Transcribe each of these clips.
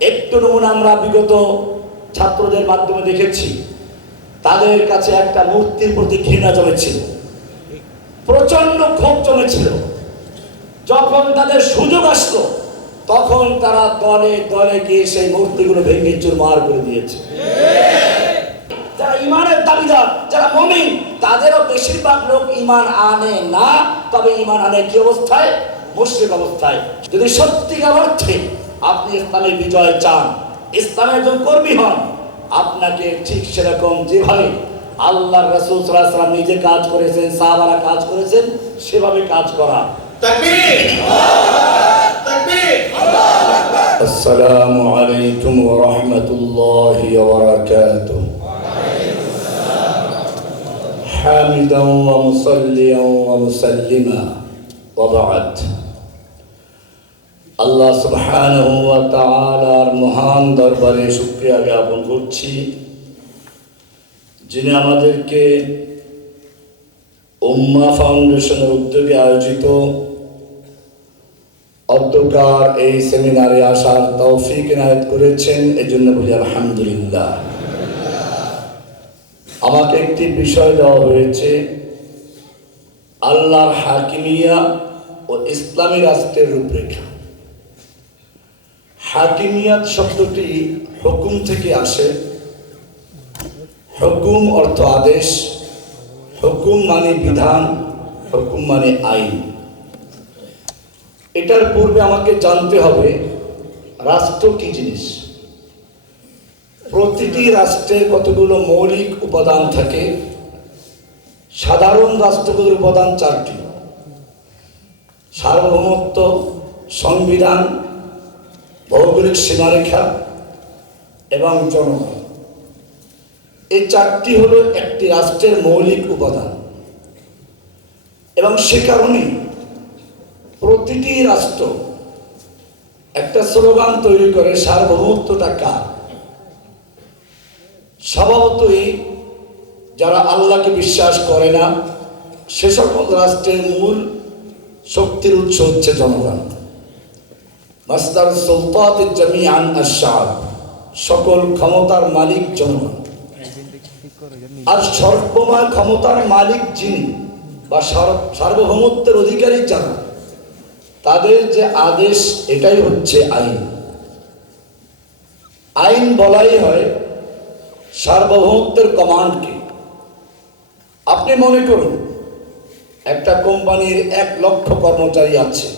একটু নমুনা আমরা বিগত ছাত্রদের মাধ্যমে দেখেছি। তাদের কাছে একটা মূর্তির প্রতি ঘৃণা জমেছিল, প্রচন্ড ক্ষোভ জমেছিল। যখন তাদের সুযোগ আসলো তখন তারা দলে দলে গিয়ে সেই মূর্তিগুলো ভেঙে চুরমার করে দিয়েছে। যারা ইমানের দাবিদার, যারা মুমিন, তাদেরও বেশিরভাগ লোক ইমান আনে না। তবে ইমান আনে কি অবস্থায়? মুশরিক অবস্থায়। যদি সত্যিকার অর্থে আপনি ইসলামের বিজয় চান, ইসলামের একজন কর্মী হন, আপনাকে ঠিক সেরকম যেভাবে আল্লাহর রাসূল সাল্লাল্লাহু আলাইহি ওয়াসাল্লাম নিজে কাজ করেছেন, সাহাবারা কাজ করেছেন, সেভাবে কাজ করা। তাকবীর! তাকবীর! আসসালামু আলাইকুম ওয়া রাহমাতুল্লাহি ওয়া বারাকাতুহু। হামিদান ওয়া মুসাল্লিয়ান ওয়া মুসাল্লিমা ওয়া বা'দ। আল্লাহ সুবহানাহু ওয়া তাআলার মহান দরবারে শুকরিয়া জ্ঞাপন করছি, যিনি আমাদেরকে উম্মাহ ফাউন্ডেশনের উদ্যোগে আয়োজিত অধ্যকার এই সেমিনারে আসার তৌফিক এনায়েত করেছেন। এজন্য বলি আলহামদুলিল্লাহ। আমাকে একটি বিষয় দেওয়া হয়েছে, আল্লাহর হাকিমিয়া ও ইসলামী রাষ্ট্রের রূপরেখা। হাকিমিয়াত শব্দটি হুকুম থেকে আসে। হুকুম অর্থ আদেশ, হুকুম মানে বিধান, হুকুম মানে আইন। এটার পূর্বে আমাকে জানতে হবে রাষ্ট্র কি জিনিস। প্রতিটি রাষ্ট্রের কতগুলো মৌলিক উপাদান থাকে। সাধারণ রাষ্ট্রগুলোর উপাদান চারটি: সার্বভৌমত্ব, সংবিধান, ভৌগোলিক সীমারেখা এবং জনগণ। এই চারটি হলো একটি রাষ্ট্রের মৌলিক উপাদান। এবং সে কারণেই প্রতিটি রাষ্ট্র একটা স্লোগান তৈরি করে, সার্বভৌমত্বটা কার? স্বভাবতই যারা আল্লাহকে বিশ্বাস করে না সে সকল রাষ্ট্রের মূল শক্তির উৎস হচ্ছে জনগণ। মাসদার সুলতাতিল জামিআন আশ-শা'ব, সকল ক্ষমতার মালিক জনগণ। আর সর্বময় ক্ষমতার মালিক যিনি বা সার্বভৌমত্বের অধিকারী যারা, তাদের যে আদেশ এটাই হচ্ছে আইন। আইন বলাই হয় সার্বভৌমত্বের কমান্ডকে। আপনি মনে করুন একটা কোম্পানির 1 লক্ষ কর্মচারী আছে,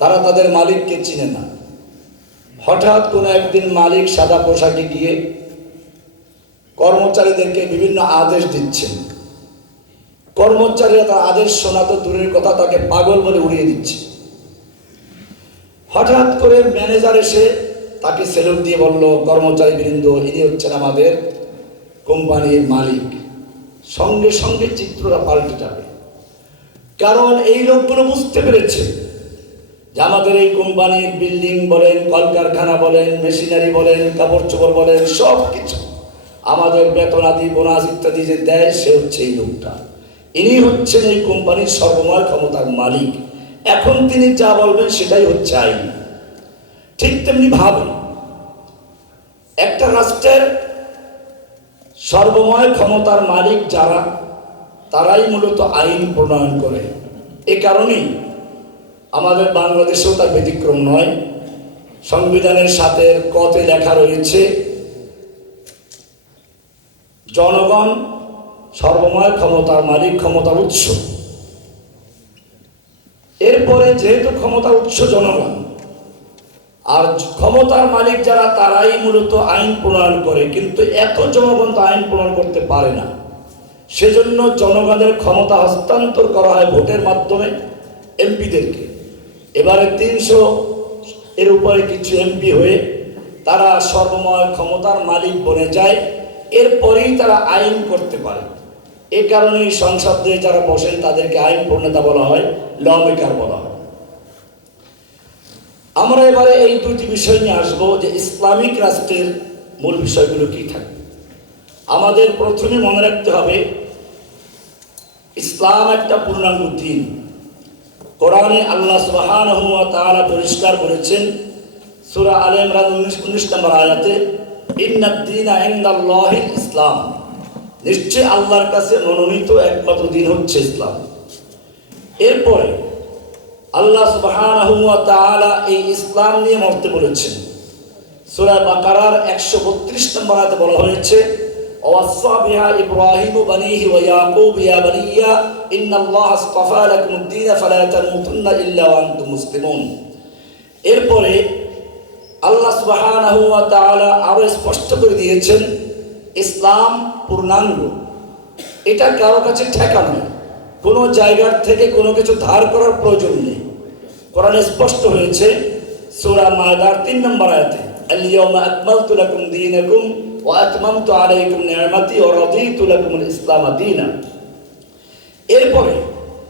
তারা তাদের মালিককে চিনে না। হঠাৎ কোনো একদিন মালিক সাদা পোশাকে গিয়ে কর্মচারীদেরকে বিভিন্ন আদেশ দিচ্ছেন। কর্মচারীরা তার আদেশ শোনা তো দূরের কথা, তাকে পাগল বলে উড়িয়ে দিচ্ছে। হঠাৎ করে ম্যানেজার এসে তাকে সেলুট দিয়ে বলল, কর্মচারী বৃন্দ, ইনি হচ্ছেন আমাদের কোম্পানির মালিক। সঙ্গে সঙ্গে চিত্রটা পাল্টে যাবে। কারণ এই লোকগুলো বুঝতে পেরেছে যে আমাদের এই কোম্পানির বিল্ডিং বলেন, কলকারখানা বলেন, মেশিনারি বলেন, কাপড় চোপড় বলেন, সব কিছু আমাদের বেতন আদি বোনাস ইত্যাদি যে দেয়, সে হচ্ছে এই লোকটা। ইনি হচ্ছেন এই কোম্পানির সর্বময় ক্ষমতার মালিক। এখন তিনি যা বলবেন সেটাই হচ্ছে আইন। ঠিক তেমনি ভাবে একটা রাষ্ট্রের সর্বময় ক্ষমতার মালিক যারা, তারাই মূলত আইন প্রণয়ন করে। এ কারণেই আমাদের বাংলাদেশেও তার ব্যতিক্রম নয়। সংবিধানের সাথে কতে লেখা রয়েছে, জনগণ সর্বময় ক্ষমতার মালিক, ক্ষমতার উৎস। এরপরে যেহেতু ক্ষমতার উৎস জনগণ, আর ক্ষমতার মালিক যারা, তারাই মূলত আইন প্রণয়ন করে। কিন্তু এত জনগণ তো আইন প্রণয়ন করতে পারে না। সেজন্য জনগণের ক্ষমতা হস্তান্তর করা হয় ভোটের মাধ্যমে এমপিদেরকে। এবারে 300 এর উপরে কিছু এমপি হয়ে তারা সর্বময় ক্ষমতার মালিক বনে যায়। এরপরেই তারা আইন করতে পারে। এ কারণেই সংসদে যারা বসেন তাদেরকে আইন প্রণেতা বলা হয়, ল মেকার বলা হয়। আমরা এবারে এই দুটি বিষয় নিয়ে আসবো যে ইসলামিক রাষ্ট্রের মূল বিষয়গুলো কি থাকে। আমাদের প্রথমে মনে রাখতে হবে, ইসলাম একটা পূর্ণাঙ্গ দিন। কোরআনে আল্লাহ সুবহানাহু ওয়া তাআলা পরিষ্কার বলেছেন, সূরা আলে ইমরান 19 নম্বর আয়াতে ইন্নাদ দীনা ইনদাল্লাহিল ইসলাম, নিশ্চয় আল্লাহর কাছে মনোনীত একমাত্র দিন হচ্ছে ইসলাম। এরপরে আল্লাহ সুবহানাহু ওয়া তাআলা এই ইসলাম নিয়ে মরতে বলেছেন। সূরা বাকারার 132 নম্বর আয়াতে বলা হয়েছে ওয়াসা বিহা ইব্রাহিমু বানিহি ওয়া ইয়াকুব ইয়া বানিয়া ইন্নাল্লাহা আসতাফা লাকুমুদ-দীন ফালা তামুতুন্না ইল্লা ওয়া আনতুম মুসলিমুন। এরপরে আল্লাহ সুবহানাহু ওয়া তাআলা আরো স্পষ্ট করে দিয়েছেন ইসলাম পূর্ণাঙ্গ, এটা কারো কাছে ঠেকা নয়, কোনো জায়গার থেকে কোনো কিছু ধার করার প্রয়োজন নেই। কোরআনে স্পষ্ট হয়েছে সূরা মায়দার 3 নম্বর আয়াতে আল-ইয়াওমা আকমালতু লাকুম দীনাকুম ওয়া আতমামতু আলাইকুম নি'মাতি ওয়া রাদিতু লাকুমুল ইসলাম দীনা। এরপরে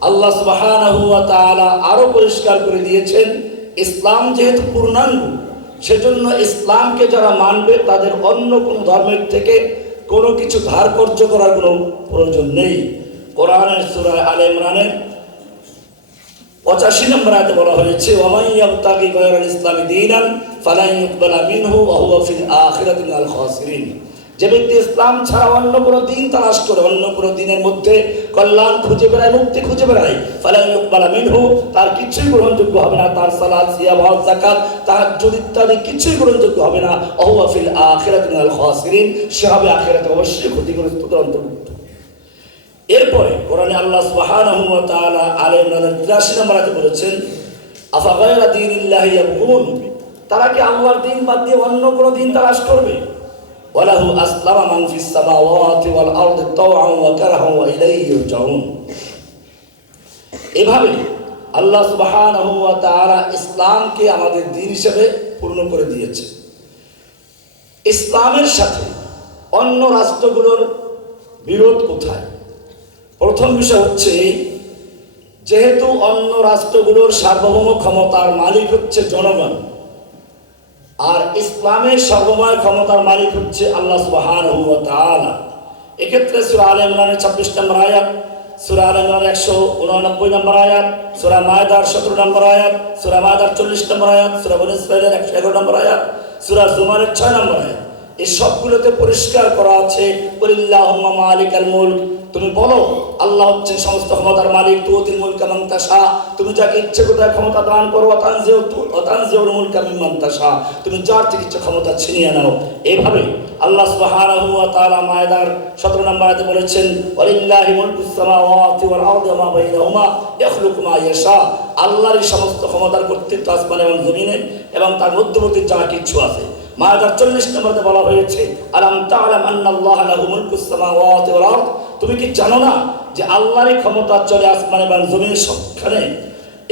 আল্লাহ সুবহানাহু ওয়া তাআলা আরো পরিষ্কার করে দিয়েছেন ইসলাম যেহেতু পূর্ণাঙ্গ, সেজন্য ইসলামকে যারা মানবে তাদের অন্য কোনো ধর্মের থেকে কোনো কিছু ধার কর্য করার কোনো প্রয়োজন নেই। কোরআনের সূরা আলে ইমরানের 85 নম্বর আয়াতে বলা হয়েছে ওয়া মান ইয়াবতাগি গায়রাল ইসলামি দীনান ফালা ইউকবালা মিনহু ওয়া হুয়া ফিল আখিরাতি মিনাল খাসিরিন। যে ব্যক্তি ইসলাম ছাড়া অন্য কোনো দিন তালাশ করে, অন্য কোনো দিনের মধ্যে কল্যাণ খুঁজে বেড়ায়, মুক্তি খুঁজে বেড়ায়, ফালা ইউকবালা মিনহু, তার কিছুই গ্রহণযোগ্য হবে না। তার সালাত, সিয়াম, হজ, যাকাত, তাহাজ্জুদ ইত্যাদি কিছুই গ্রহণযোগ্য হবে না। ওয়া হুয়া ফিল আখিরাতি মিনাল খাসিরিন, সে হবে আখিরাতে অবশ্যই ক্ষতিগ্রস্তদের অন্তর্ভুক্ত। এরপরে কোরআনে আল্লাহ সুবহানাহু ওয়া তাআলা আলে ইমরানের 83 নম্বর আয়াতে বলেছেন আফা গায়রা দীনিল্লাহি ইয়াবগুন, তারা কি আল্লাহর দিন বাদ দিয়ে অন্য কোনো দিন তালাশ করবে? ওয়ালাহু আসলামা মান ফিস সামাওয়াতি ওয়াল আরদি তাওআন ওয়া কারহান ওয়া ইলাইহি ইরজাউন। এভাবে আল্লাহ সুবহানাহু ওয়া তাআলা ইসলামকে আমাদের দিন হিসেবে পূর্ণ করে দিয়েছে। ইসলামের সাথে অন্য রাষ্ট্রগুলোর বিরোধ কোথায়? প্রথম বিষয় হচ্ছে যেহেতু অন্য রাষ্ট্রগুলোর সার্বভৌম ক্ষমতার মালিক হচ্ছে জনগণ, আর ইসলামের সর্বময় ক্ষমতার মালিক হচ্ছে আল্লাহ সুবহানাহু ওয়া তাআলা। এক্ষেত্রে সূরা আলে ইমরানের 26 নম্বর আয়াত, সূরা আলে ইমরানের 189 নম্বর আয়াত, সূরা মায়দার 17 নম্বর আয়াত, সূরা মায়দার 40 নম্বর আয়াত, সূরা বনী ইসরাঈলের 111 নম্বর আয়াত, সূরা জুমারের 6 নম্বর আয়াত, এই সবগুলোতে পরিষ্কার করা আছে কুলিল্লাহুম্মা মালিকাল মুলক, তুমি বলো আল্লাহ হচ্ছে সমস্ত ক্ষমতার মালিক, তুতিল মুলকা মান তাশা, তুমি যাকে ইচ্ছে কোথায় ক্ষমতা দান করো, তানজিউল মুলকা মিম্মান তাশা, তুমি যার থেকে ইচ্ছে ক্ষমতা ছিনিয়ে নাও। এইভাবে আল্লাহ সুবহানাহু ওয়া তাআলা মায়দার 17 নম্বর আয়াতে বলেছেন ওয়ালিল্লাহি মুলকুস সামাওয়াতি ওয়াল আরদি ওয়া মা বাইনাহুমা ইয়াখলুকু মা ইয়াশা, আল্লাহরই সমস্ত ক্ষমতার কর্তৃত্ব আসমানে এবং জমিনে এবং তার মধ্যবর্তী যা কিছু আছে। মায়দার 40 নম্বরে বলা হয়েছে আলাম তা'লাম আন্নাল্লাহা লাহু মুলকুস সামাওয়াতি ওয়াল আরদ, তুমি কি জানো না যে আল্লাহরই ক্ষমতা চলে আসমানে এবং জমিনের সবখানে।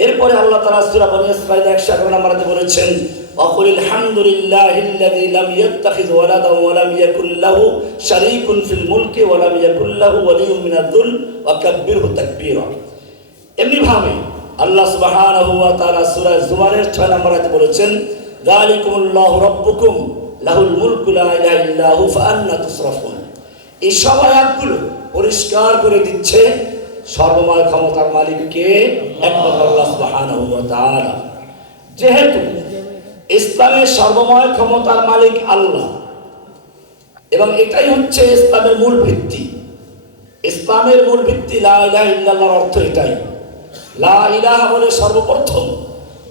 এরপরে আল্লাহ তাআলা সূরা বনী ইসরাঈল 111 নম্বরে বলেছেন ওয়াকুলিল হামদুলিল্লাহিল্লাযী লাম ইয়াত্তাখিয ওয়ালাদান ওয়া লাম ইয়াকুল লাহু শারীকুন ফিল মুলকি ওয়া লাম ইয়াকুল লাহু ওয়ালিয়্যুম মিনাদ-দুল ওয়া কাব্বিরহু তাকবীরা। এমনি ভাবে আল্লাহ সুবহানাহু ওয়া তাআলা সূরা জুমারের 6 নম্বরে বলেছেন যালিকুমুল্লাহু রাব্বুকুম লাহুল মুলকু লা ইলাহা ইল্লা হু ফাআন্না তুসরাফুন। এই সব আয়াতগুলো পরিষ্কার করে দিচ্ছে সর্বময় ক্ষমতার মালিক কে? একমাত্র আল্লাহ সুবহানাহু ওয়া তাআলা। যেহেতু ইসলামের সর্বময় ক্ষমতার মালিক আল্লাহ এবং এটাই হচ্ছে ইসলামের মূল ভিত্তি। ইসলামের মূল ভিত্তি লা ইলাহা ইল্লাল্লাহর অর্থ এটাই। লা ইলাহা বলে সর্বপ্রথম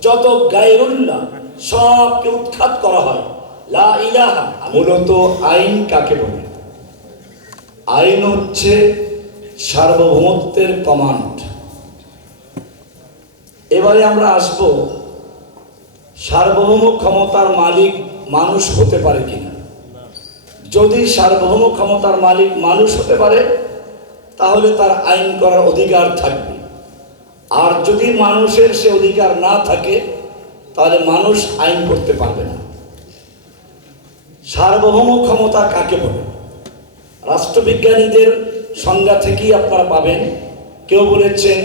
যত গায়রুল্লাহ সবকে উৎখাত করা হয়। লা ইলাহা মূলত আইন কাকে বলে? আইন হচ্ছে সার্বভৌমত্বের কমান্ড। এবারে আমরা আসব সার্বভৌম ক্ষমতার মালিক মানুষ হতে পারে কিনা। যদি সার্বভৌম ক্ষমতার মালিক মানুষ হতে পারে তাহলে তার আইন করার অধিকার থাকবে, আর যদি মানুষের সে অধিকার না থাকে তাহলে মানুষ আইন করতে পারবে না। সার্বভৌম ক্ষমতা কাকে বলে? রাষ্ট্রবিজ্ঞানীদের সংজ্ঞা থেকেই আপনারা পাবেন। কেউ বলেছেন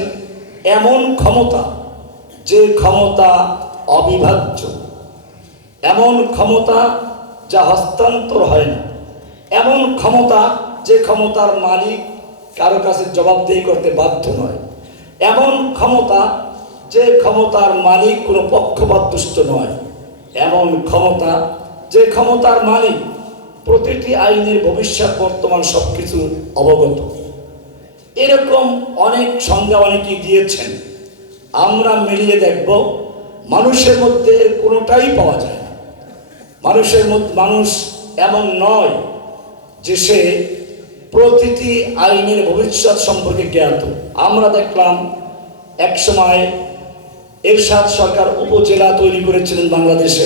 এমন ক্ষমতা যে ক্ষমতা অবিভাজ্য, এমন ক্ষমতা যা হস্তান্তর হয় না, এমন ক্ষমতা যে ক্ষমতার মালিক কারো কাছে জবাবদিহি করতে বাধ্য নয়, এমন ক্ষমতা যে ক্ষমতার মালিক কোনো পক্ষপাতদুষ্ট নয়, এমন ক্ষমতা, যে ক্ষমতার মালিক প্রতিটি আইনের ভবিষ্যৎ বর্তমান সবকিছু অবগত। এরকম অনেক সংজ্ঞা অনেকেই দিয়েছেন। আমরা মিলিয়ে দেখব মানুষের মধ্যে এর কোনোটাই পাওয়া যায় না। মানুষ এমন নয় যে সে প্রতিটি আইনের ভবিষ্যৎ সম্পর্কে জ্ঞাত। আমরা দেখলাম এক সময় এরশাদ সরকার উপজেলা তৈরি করেছিলেন বাংলাদেশে,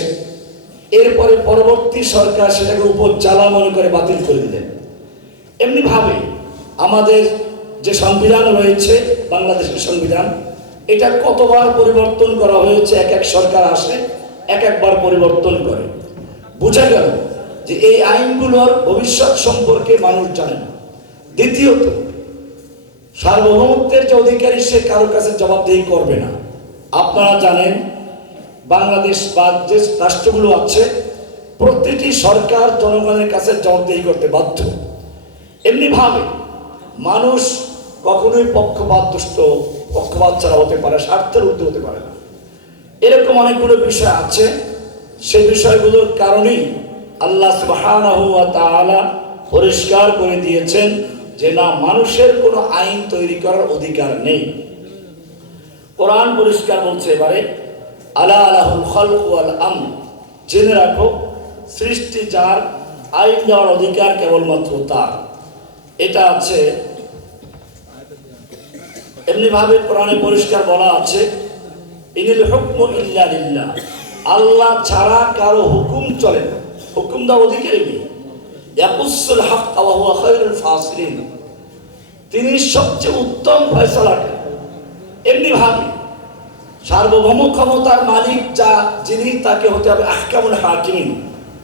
এরপরে পরবর্তী সরকার সেটাকে উপজেলা মনে করে বাতিল করে দিলেন। এমনিভাবে আমাদের যে সংবিধান রয়েছে, বাংলাদেশের সংবিধান, এটা কতবার পরিবর্তন করা হয়েছে, এক এক সরকার আসে এক একবার পরিবর্তন করে। বোঝা গেল যে এই আইনগুলোর ভবিষ্যৎ সম্পর্কে মানুষ জানে না। দ্বিতীয়ত, সার্বভৌমত্বের যে অধিকারী সে কারোর কাছে জবাবদিহি করবে না। আপনারা জানেন বাংলাদেশ বা যে রাষ্ট্রগুলো আছে প্রতিটি সরকার জনগণের কাছে জবাবদিহি করতে বাধ্য। এমনিভাবে মানুষ কখনোই পক্ষপাত ছাড়া হতে পারে, স্বার্থের ঊর্ধ্বে হতে পারে না। এরকম অনেকগুলো বিষয় আছে, সেই বিষয়গুলোর কারণেই আল্লাহ সুবহানাহু ওয়া তাআলা পরিষ্কার করে দিয়েছেন যে না, মানুষের কোনো আইন তৈরি করার অধিকার নেই। কোরআন পরিষ্কার বলছে এবারে, আলা লাহুল খালকু ওয়াল আমর, জেনে রাখো সৃষ্টি যার, আইন দেওয়ার অধিকার কেবলমাত্র তার। এটা আছে। এমনিভাবে কোরআনে পরিষ্কার বলা আছে, ইনিল হুকমু ইল্লা লিল্লাহ, আল্লাহ ছাড়া কারো হুকুম চলে না, হুকুম দেওয়ার অধিকারই নেই। ইয়াকুসুল হাক্কা ওয়া হুয়া খায়রুল ফাসিলিন, তিনি সবচেয়ে উত্তম ফয়সালাকারী। এমনিভাবে সার্বভৌম ক্ষমতার মালিক যিনি, তাকে হতে হবে আহকামুল হাকিমিন।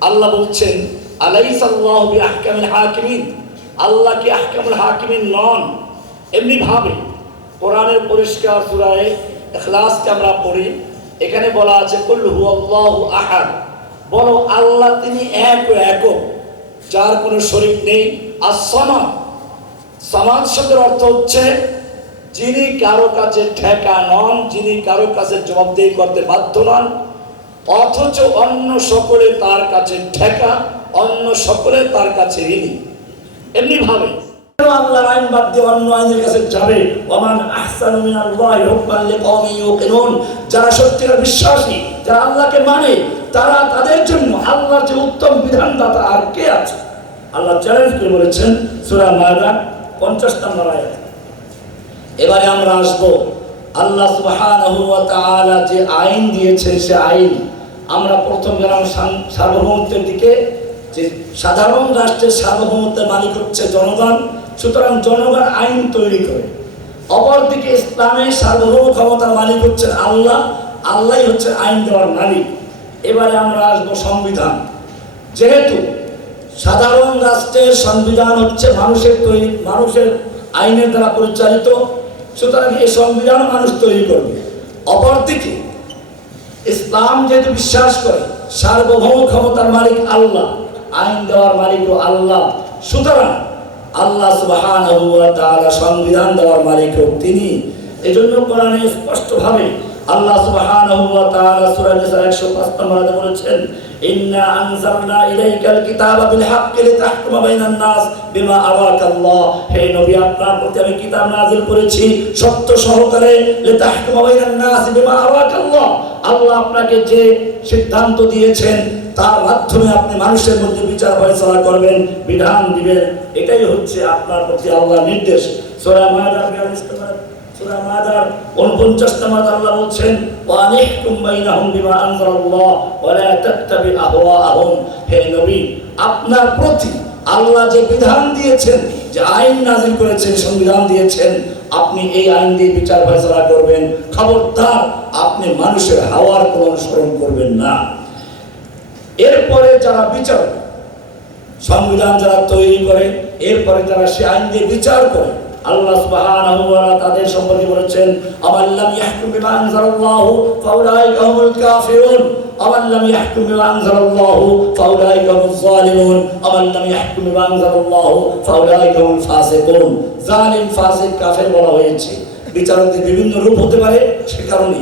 আল্লাহ বলছেন আলাইসাল্লাহু বিআহকামিল হাকিমিন, আল্লাহ কি আহকামুল হাকিমিন নন? এমনিভাবে কোরআনের পরিষ্কার সূরা ইখলাসকে আমরা পড়ি, এখানে বলা আছে কুল হুয়াল্লাহু আহাদ, বলো আল্লাহ তিনি এক ও একক, যার কোনো শরীক নেই। as-সামাদ, সামাদ শব্দের অর্থ হচ্ছে যিনি কারো কাছে ঠেকা নন, যিনি কারো কাছে জবাবদিহি করতে বাধ্য নন, অথচ অন্য সকলে তার কাছে ঠেকা, অন্য সকলে তার কাছে ঋণী। এমনিভাবে আল্লাহর আইন বাদ দিয়ে অন্য আইনের কাছে যাবে। ওমান আহসানু মিনাল্লাহি হুকমান লিকাওমিন ইউকিনুন, যারা সত্যিকার বিশ্বাসী, যারা আল্লাহকে মানে, তাদের জন্য আল্লাহর যে উত্তম বিধানদাতা আর কে আছে? আল্লাহ চ্যালেঞ্জ করে বলেছেন সূরা মায়দা 50 নম্বর আয়াত। এবারে আমরা আসব আল্লাহ সুবহানাহু ওয়া তাআলা যে আইন দিয়েছেন, সে আইন আমরা প্রথম গেলাম সার্বভৌমত্বের দিকে, যে সাধারণ রাষ্ট্রের সার্বভৌমত্বের মালিক হচ্ছে জনগণ, সুতরাং জনগণ আইন তৈরি করে। অপরদিকে ইসলামের সার্বভৌম ক্ষমতার মালিক হচ্ছেন আল্লাহ, আল্লাহই হচ্ছে আইন দেওয়ার মালিক। এবারে আমরা আসবো সংবিধান। যেহেতু সাধারণ রাষ্ট্রের সংবিধান হচ্ছে মানুষের তৈরি, মানুষের আইনের দ্বারা পরিচালিত, সুতরাং এই সংবিধান মানুষ তৈরি করবে। অপরদিকে ইসলাম যেহেতু বিশ্বাস করে সার্বভৌম ক্ষমতার মালিক আল্লাহ, আইন দেওয়ার মালিকও আল্লাহ, সুতরাং আল্লাহ সুবহানাহু ওয়া তাআলা সংবিধান দেওয়ার মালিকও তিনি। এজন্য কোরআনে স্পষ্টভাবে আল্লাহ সুবহানাহু ওয়া তাআলা সূরা নিসা 105 নম্বরে বলেছেন, ইন্না আনজালনা ইলাইকাল কিতাবা বিল হাক্কি লিতাহকুমা বাইনান নাস বিমা আরাকাল্লাহ, হে নবী আপনার প্রতি আমি কিতাব নাযিল করেছি সত্য সহকারে, লিতাহকুমা বাইনান নাস বিমা আরাকাল্লাহ, আল্লাহ আপনাকে যে সিদ্ধান্ত দিয়েছেন তার মাধ্যমে আপনি মানুষের মধ্যে বিচার ফয়সালা করবেন, বিধান দিবেন, এটাই হচ্ছে আপনার প্রতি আল্লাহর নির্দেশ। সূরা মায়দা 49 নম্বর আল্লাহ বলছেন, ওয়া নিহকুম বাইনাহুম বিমা আনজালাল্লাহ ওয়া লা তাত্তাবি আহওয়াআহুম, হে নবী আপনার প্রতি আল্লাহ যে বিধান দিয়েছেন, যে আইন নাযিল করেছেন, সংবিধান দিয়েছেন, আপনি এই আইন দিয়ে বিচার ফয়সালা করবেন। খবরদার আপনি মানুষের হাওয়ার কোনো অনুসরণ করবেন না। এরপরে যারা বিচার, সংবিধান যারা তৈরি করে, এরপরে যারা সে আইন দিয়ে বিচার করে, আল্লাহ সুবহানাহু ওয়া তাআলা তাদের সম্পর্কে বলেছেন, আমাল্লাম ইয়াহকুম বিমা আনজালাল্লাহু ফাউলাইকা হুমুল কাফিরুন, আমাল্লাম ইয়াহকুম বিমা আনজালাল্লাহু ফাউলাইকা হুমুজ জালিমুন, আমাল্লাম ইয়াহকুম বিমা আনজালাল্লাহু ফাউলাইকা হুমুল ফাসিকুন। জালিম, ফাসিক, কাফের বলা হয়েছে। বিচারকদের বিভিন্ন রূপ হতে পারে, সে কারণে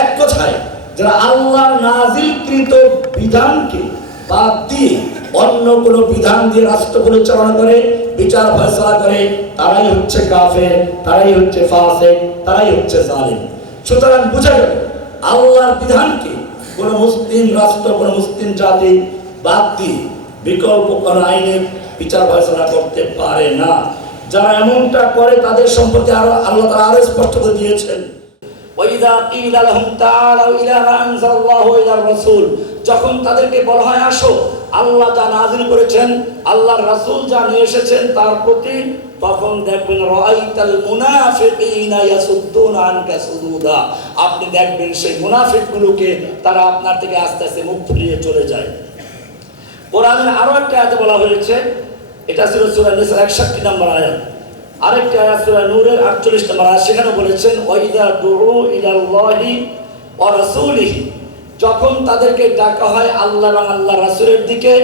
এক কথায় যারা আল্লাহর নাজিলকৃত বিধানকে বাদ দিয়ে অন্য কোনো বিধান দিয়ে রাষ্ট্র পরিচালনা করে, বিচার ফয়সালা করে, তারাই হচ্ছে কাফের, তারাই হচ্ছে ফাসিক, তারাই হচ্ছে জালিম। সুতরাং বোঝা গেল আল্লাহর বিধানকে কোনো মুসলিম রাষ্ট্র, কোনো মুসলিম জাতি বাদ দিয়ে বিকল্প কোনো আইনে বিচার ফয়সালা করতে পারে না। যারা এমনটা করে তাদের সম্পর্কে আরো আল্লাহ তাআলা আরো স্পষ্ট করে দিয়েছেন, ওয়াইদা কিলা লাহুম তাআলাউ ইলা মা আনজালাল্লাহু ইলার রাসূল, যখন তাদেরকে বলা হয় আসো আল্লাহ যা নাযিল করেছেন, আল্লাহর রাসূল যা নিয়ে এসেছেন তার প্রতি, তখন দেখবেন রাআইতাল মুনাফিকিনা ইয়াসুদ্দুনা আনকা সুদুদা, আপনি দেখবেন সেই মুনাফিকগুলোকে তারা আপনার থেকে আস্তে আস্তে মুখ ফিরিয়ে চলে যায়। কোরআনের আরো একটা আয়াতে বলা হয়েছে, এটা ছিল সূরা নিসার 61 নম্বর আয়াত। আরেকটা আয়াত সূরা নূরের 48 নম্বর আয়াত, সেখানে বলেছেন ওয়াইদা দুউ ইলাল্লাহি ওয়া রাসূলিহি, যখন তাদেরকে ডাকা হয় আল্লাহ এবং আল্লাহর রাসূলের দিকে,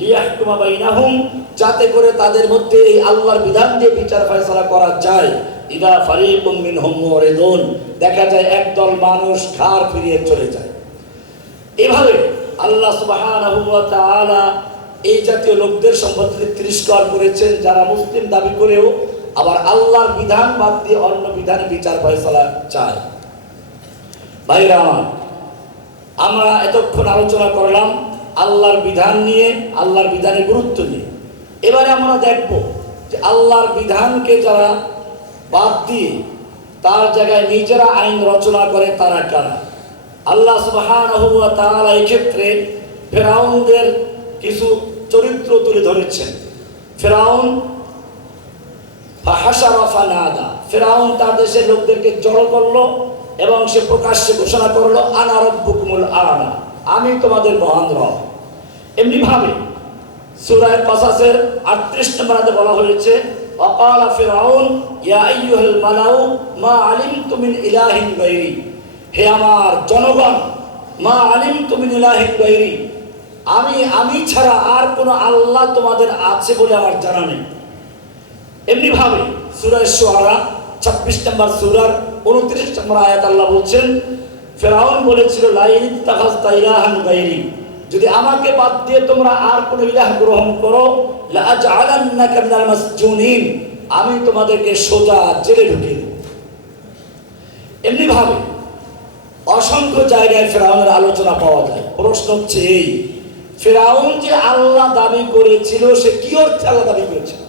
লিয়াহকুমা বাইনাহুম, যাতে করে তাদের মধ্যে এই আল্লাহর বিধান দিয়ে বিচার ফয়সালা করা যায়, ইদা ফারিকুম মিনহুম মুরিদুন, দেখা যায় একদল মানুষ ঘাড় ফিরিয়ে চলে যায়। এভাবে আল্লাহ সুবহানাহু ওয়া তাআলা এই জাতীয় লোকদের সম্পর্কে তিরস্কার করেছেন, যারা মুসলিম দাবি করেও আবার আল্লাহর বিধান বাদ দিয়ে অন্য বিধানে বিচার ফয়সালা চায়। ভাইরা আমার, আমরা এতক্ষণ আলোচনা করলাম আল্লাহর বিধান নিয়ে, আল্লাহর বিধানের গুরুত্ব নিয়ে। এবারে আমরা দেখব যে আল্লাহর বিধানকে যারা বাদ দিয়ে তার জায়গায় নিজেরা আইন রচনা করে তারা কারা। আল্লাহ সুবহানাহু ওয়া তাআলা এই ক্ষেত্রে ফিরআউনদের কিছু চরিত্র তুলে ধরেছেন। ফিরআউন ফাহাশারা ফানাদা, ফিরআউন তার দেশের লোকদেরকে জড়ো করলো এবং সে প্রকাশ্যে ঘোষণা করলো আনা রাব্বুকুমুল আ'লা, আমি তোমাদের মহান রব। এমনি ভাবে সূরা কাসাসের 38 নম্বর আয়াতে বলা হয়েছে ওয়াকালা ফিরআউন ইয়া আইয়ুহাল মালাউ মা আলিমতু মিন ইলাহিন গায়রি, হে আমার জনগণ, মা আলিমতু মিন ইলাহিন গায়রি, আমি ছাড়া আর কোন আল্লাহ তোমাদের আছে বলে আমার জানা নেই। এমনি ভাবে সূরা শুআরা 26 নম্বর সূরার 29 নম্বর আয়াত আল্লাহ বলছেন, ফিরআউন বলেছিল লা ইত্তাখাযতা ইলাহান গায়রি, যদি আমাকে বাদ দিয়ে তোমরা আর কোন ইলাহ গ্রহণ করো, লা আজআলান্নাকা মিনাল মাসজুনিন, আমি তোমাদেরকে সোজা জেলে ঢুকিয়ে দেব। এমনি ভাবে অসংখ্য জায়গায় ফিরআউনের আলোচনা পাওয়া যায়। প্রশ্ন হচ্ছে এই, ফিরআউন যে আল্লাহ দাবি করেছিল সে কি অর্থে আল্লাহ দাবি করেছিল,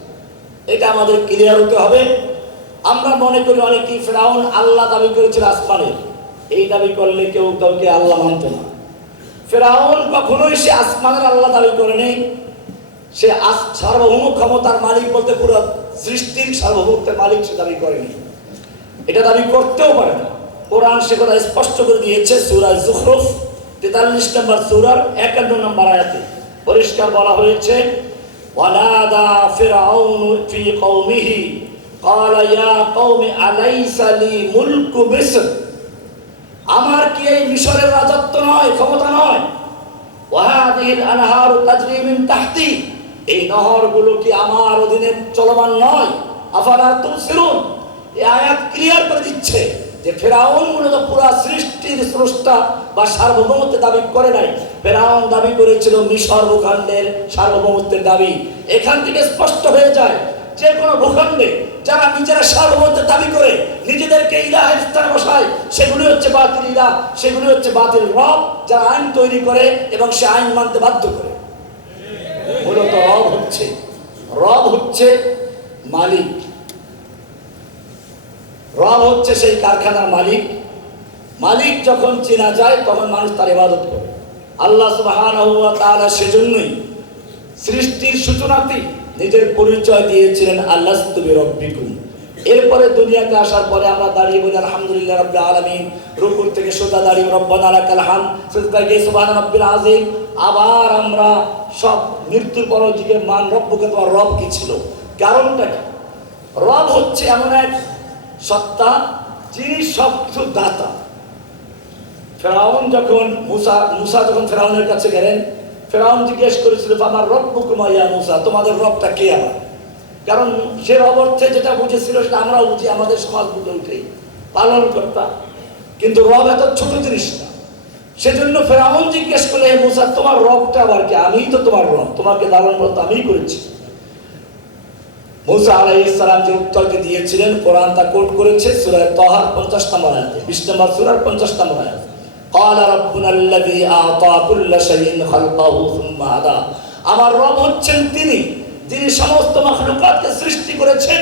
এটা আমাদের ক্লিয়ার হতে হবে। আমরা মনে করি অনেকেই ফিরআউন আল্লাহ দাবি করেছিল আসমানে, এই দাবি করলে কেউ কাউকে আল্লাহ মানত না। ফিরআউন কখনোই সে আসমানের আল্লাহ দাবি করে নেই, সে সার্বভৌম ক্ষমতার মালিক বলতে পুরো সৃষ্টির সার্বভৌমত্বের মালিক সে দাবি করেনি, এটা দাবি করতেও পারে না। কোরআন সে কথা স্পষ্ট করে দিয়েছে সূরা যুখরুফ 43 নম্বর সূরার 51 নম্বর আয়াতে পরিষ্কার বলা হয়েছে ওয়ানাদা ফিরআউন ফি কওমিহি ক্বালা ইয়া কওমি আলাইসা লি মুলকু মিসর, আমার কি এই মিশরের রাজত্ব নয়, ক্ষমতা নয়, ওয়া হাযিহিল আনহারু তাজরি মিন তাহতি, এই নহরগুলো কি আমার অধীনে চলমান নয়, আফালা তুবসিরুন। এই আয়াত ক্লিয়ার করে দিচ্ছে যে ফিরআউন মূলত পুরো সৃষ্টির স্রষ্টা বা সার্বভৌমত্বের দাবি করে নাই, ফিরআউন দাবি করেছিল মিশর ভূখণ্ডের সার্বভৌমত্বের দাবি। এখান থেকে স্পষ্ট হয়ে যায় যে কোনো ভূখণ্ডে যারা নিজেরা সার্বভৌমত্বের দাবি করে নিজেদেরকে ইলাহের স্থানে বসায়, সেগুলি হচ্ছে বাতিল ইলাহ, সেগুলি হচ্ছে বাতিল রব, যারা আইন তৈরি করে এবং সে আইন মানতে বাধ্য করে। মূলত রব হচ্ছে মালিক, রব হচ্ছে সেই কারখানার মালিক। মালিক যখন চেনা যায় তখন মানুষ তার ইবাদত করে। আল্লাহ সুবহানাহু ওয়া তাআলা সেজন্যই সৃষ্টির সূচনাতেই নিজের পরিচয় দিয়েছিলেন আলাস্তু বিরাব্বিকুম। এরপরে দুনিয়াতে আসার পরে আমরা দাঁড়িয়ে বলি আলহামদুলিল্লাহ রাব্বিল আলামিন, রুকুর থেকে সোজা দাঁড়িয়ে রব্বানা লাকাল হামদ, সিজদায় গিয়ে সুবহান রাব্বিল আযীম। আবার আমরা সব মৃত্যুর পর জিজ্ঞেস মান রব্বুকে, তোমার রব কি ছিল, কারণটা কি? রব হচ্ছে এমন এক সত্তা যিনি সব কিছু দাতা। ফিরআউন যখন মুসা যখন ফিরআউনের কাছে গেলেন, ফিরআউন জিজ্ঞেস করেছিল আমার রব্বুকুমা ইয়া মুসা, তোমাদের রবটা কে? আমার কারণ সে রব অর্থে যেটা বুঝেছিল সেটা আমরাও বুঝি, আমাদের সমাজ বুঝে উঠেই পালন কর্তা। কিন্তু রব এত ছোট জিনিস না, সেজন্য ফেরাউন জিজ্ঞেস করলে, হে মুসা, তোমার রবটা আবার কি? আমিই তো তোমার রব, তোমাকে লালন পালন আমিই করেছি। মুসা আলাইহিস সালাম যে উত্তরটি দিয়েছিলেন, কোরআন তা কোট করেছে সূরা তাহার 50 নম্বর আয়াতে, 20 নম্বর সূরার 50 নম্বর আয়াত। ক্বালা রাব্বুনা আল্লাযী আ'তা কুল্লা শাইইন খালকাহু সুম্মা হাদা। আমার রব হচ্ছেন তিনি, যিনি সমস্ত মাখলুকাতকে সৃষ্টি করেছেন,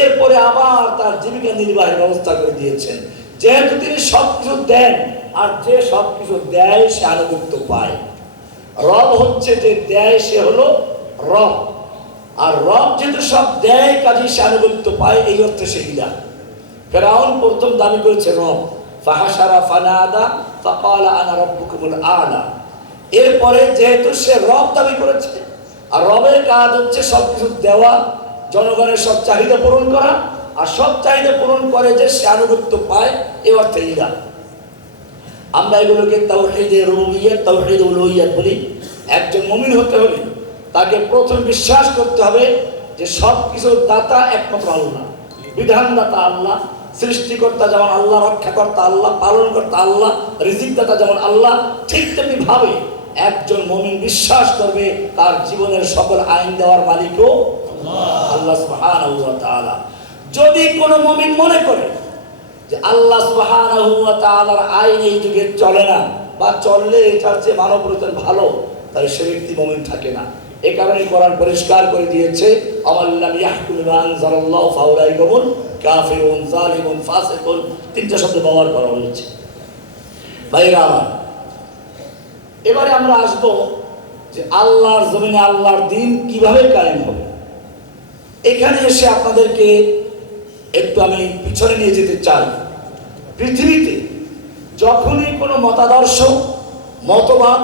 এরপরে আবার তার জীবিকা নির্বাহের ব্যবস্থা করে দিয়েছেন। যেহেতু তিনি সবকিছু দেন, আর যে সবকিছু দেয় সে আনুগত্য পায়। রব হচ্ছে যে দেয়, সে হলো রব। আর রব যেহেতু সব দেয়, কাজে সে আনুগত্য পায়, এই অর্থে সে ইলাহ। ফেরাউন প্রথম দাবি করেছে রব, ফাহাশারা ফানাদা ফাকালা আনা রাব্বুকুমুল আ'লা। এরপরে যেহেতু সে রব দাবি করেছে, আর রবের কাজ হচ্ছে সবকিছু দেওয়া, জনগণের সব চাহিদা পূরণ করা, আর সব চাহিদা পূরণ করে যে সে আনুগত্য পায়, এই অর্থে ইলাহ। আমরা এগুলোকে তাওহীদে রুবুবিয়্যাত, তাওহীদে উলুহিয়্যাত বলি। একজন মুমিন হতে হলে তাকে প্রথম বিশ্বাস করতে হবে যে সব কিছুর দাতা একমাত্র আল্লাহ, বিধানদাতা আল্লাহ, সৃষ্টিকর্তা যেমন আল্লাহ, রক্ষাকর্তা আল্লাহ, পালনকর্তা আল্লাহ, রিজিকদাতা যেমন আল্লাহ, ঠিক তেমনি ভাবে একজন মুমিন বিশ্বাস করবে তার জীবনের সকল আইন দেওয়ার মালিকও আল্লাহ সুবহানাহু ওয়া তাআলা। যদি কোনো মুমিন মনে করে যে আল্লাহ সুবহানাহু ওয়া তাআলার আইন এই যুগে চলে না, বা চললে এটার চেয়ে মানব রচন ভালো, তাহলে সে ব্যক্তি মুমিন থাকে না। এই কারণে কোরআন পরিষ্কার করে দিয়েছে, আমাল্লাম ইয়াহকুম বিমা আনজালাল্লাহু ফাউলাইকা হুমুল কাফিরুন যালিমুন ফাসিকুন, তিনটা শব্দ ব্যবহার করা হয়েছে। ভাইরা আমার, এবারে আমরা আসবো যে আল্লাহর জমিনে আল্লাহর দ্বীন কিভাবে কায়েম হবে। এখানে এসে আপনাদেরকে একটু আমি পিছনে নিয়ে যেতে চাই। পৃথিবীতে যখনই কোনো মতাদর্শ, মতবাদ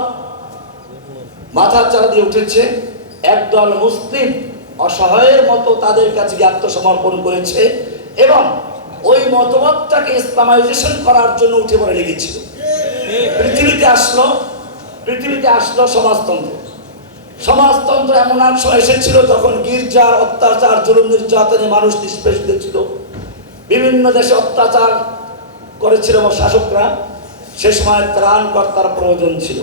মাথা চারা দিয়ে উঠেছে, একদল মুসলিম অসহায়ের মতো তাদের কাছে আত্মসমর্পণ করেছে এবং ওই মতবাদটাকে ইসলামাইজেশন করার জন্য উঠে পড়ে লেগেছিল। পৃথিবীতে আসলো সমাজতন্ত্র। সমাজতন্ত্র এমন এক সময় এসেছিল যখন গির্জার অত্যাচার, জুলুম, নির্যাতনে মানুষ নিষ্পেষিত ছিল। বিভিন্ন দেশে অত্যাচার করেছিল শাসকরা, সে সময় ত্রাণকর্তার প্রয়োজন ছিল।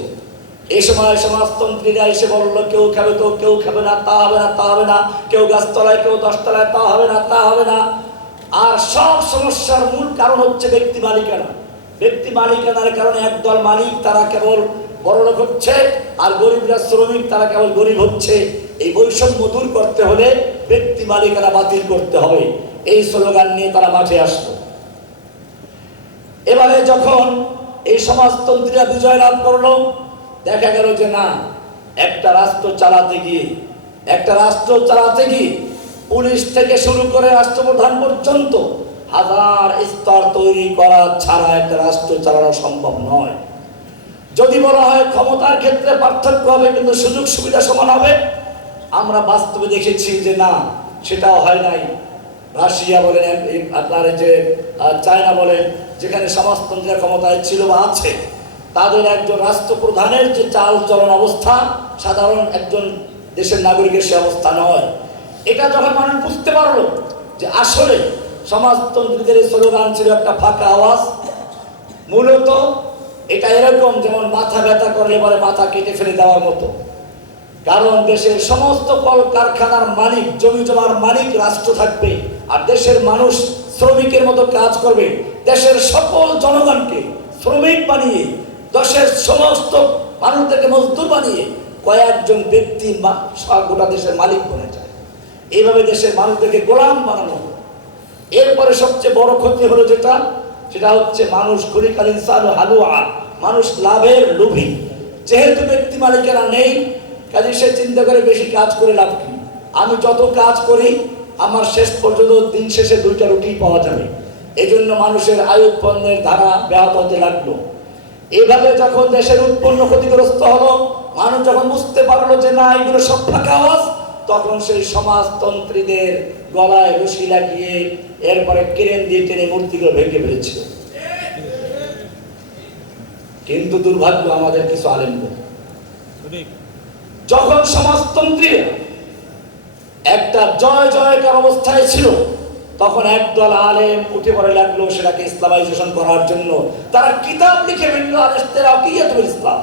এই সময় সমাজতন্ত্রীরা এসে বললো, কেউ খাবে তো, কেউ খাবে না, তা হবে না, তা হবে না, কেউ গাছতলায়, কেউ 10 তলায়, তা হবে না, তা হবে না। আর সব সমস্যার মূল কারণ হচ্ছে ব্যক্তি মালিকানা। ব্যক্তি মালিকানার কারণে একদল মালিক তারা কেবল বড়লোক হচ্ছে, আর গরিবরা শ্রমিক তারা কেবল গরিব হচ্ছে। এই বৈষম্য দূর করতে হলে ব্যক্তি মালিকানা বাতিল করতে হবে, এই স্লোগান নিয়ে তারা মাঠে আসলো। এবারে যখন এই সমাজতন্ত্রীরা বিজয় লাভ করলো, দেখা গেল যে না, একটা রাষ্ট্র চালাতে গিয়ে পুলিশ থেকে শুরু করে রাষ্ট্রপ্রধান পর্যন্ত হাজার স্তর তৈরি করা ছাড়া একটা রাষ্ট্র চালানো সম্ভব নয়। যদি বলা হয় ক্ষমতার ক্ষেত্রে পার্থক্য হবে কিন্তু সুযোগ সুবিধা সমান হবে, আমরা বাস্তবে দেখেছি যে না, সেটাও হয় নাই। রাশিয়া বলেন, আপনার যে চায়না বলেন, যেখানে সমাজতন্ত্রের ক্ষমতায় ছিল বা আছে, তাদের একজন রাষ্ট্রপ্রধানের যে চাল চলন অবস্থা সাধারণ একজন দেশের নাগরিকের সে অবস্থা নয়। এটা যখন মানুষ বুঝতে পারলো যে আসলে সমাজতন্ত্রীদের স্লোগান ছিল একটা ফাঁকা আওয়াজ, মূলত এটা এরকম যেমন মাথা ব্যথা করলে পরে মাথা কেটে ফেলে দেওয়ার মতো। কারণ দেশের সমস্ত কল কারখানার মালিক, জমি জমার মালিক রাষ্ট্র থাকবে, আর দেশের মানুষ শ্রমিকের মতো কাজ করবে। দেশের সকল জনগণকে শ্রমিক বানিয়ে, দেশের সমস্ত মানুষদেরকে মজদুর বানিয়ে কয়েকজন ব্যক্তি গোটা দেশের মালিক বনে যায়। এইভাবে দেশের মানুষদেরকে গোলাম বানানো। এরপরে সবচেয়ে বড় ক্ষতি হলো সেটা হচ্ছে মানুষ খলিকাল ইনসানু হালুয়া, মানুষ লাভের লোভী। যেহেতু ব্যক্তি মালিকেরা নেই, কাজে সে চিন্তা করে বেশি কাজ করে লাভ কি, আমি যত কাজ করি আমার শেষ পর্যন্ত দিন শেষে 2টা রুটি পাওয়া যাবে। এই জন্য মানুষের আয় উৎপন্নের ধারা ব্যাহত হতে লাগলো। এইভাবে যখন দেশের উৎপন্ন ক্ষতিগ্রস্ত হলো, মানুষ যখন বুঝতে পারলো যে না, এগুলো সব ফাঁকা আওয়াজ, তখন সেই সমাজতন্ত্রীদের গলায় রশি লাগিয়ে এরপরে ক্রেন দিয়ে টেনে মূর্তিগুলো ভেঙে ফেলেছিল। কিন্তু দুর্ভাগ্য আমাদের কিছু আলেমদের, যখন সমাজতন্ত্রীরা একটা জয় জয়কার অবস্থায় ছিল, তখন একদল আলেম উঠে পড়ে লাগলো সেটাকে ইসলামাইজেশন করার জন্য। তারা কিতাব লিখে ফেললো আল-ইখতিরাকিয়াতুল ইসলাম,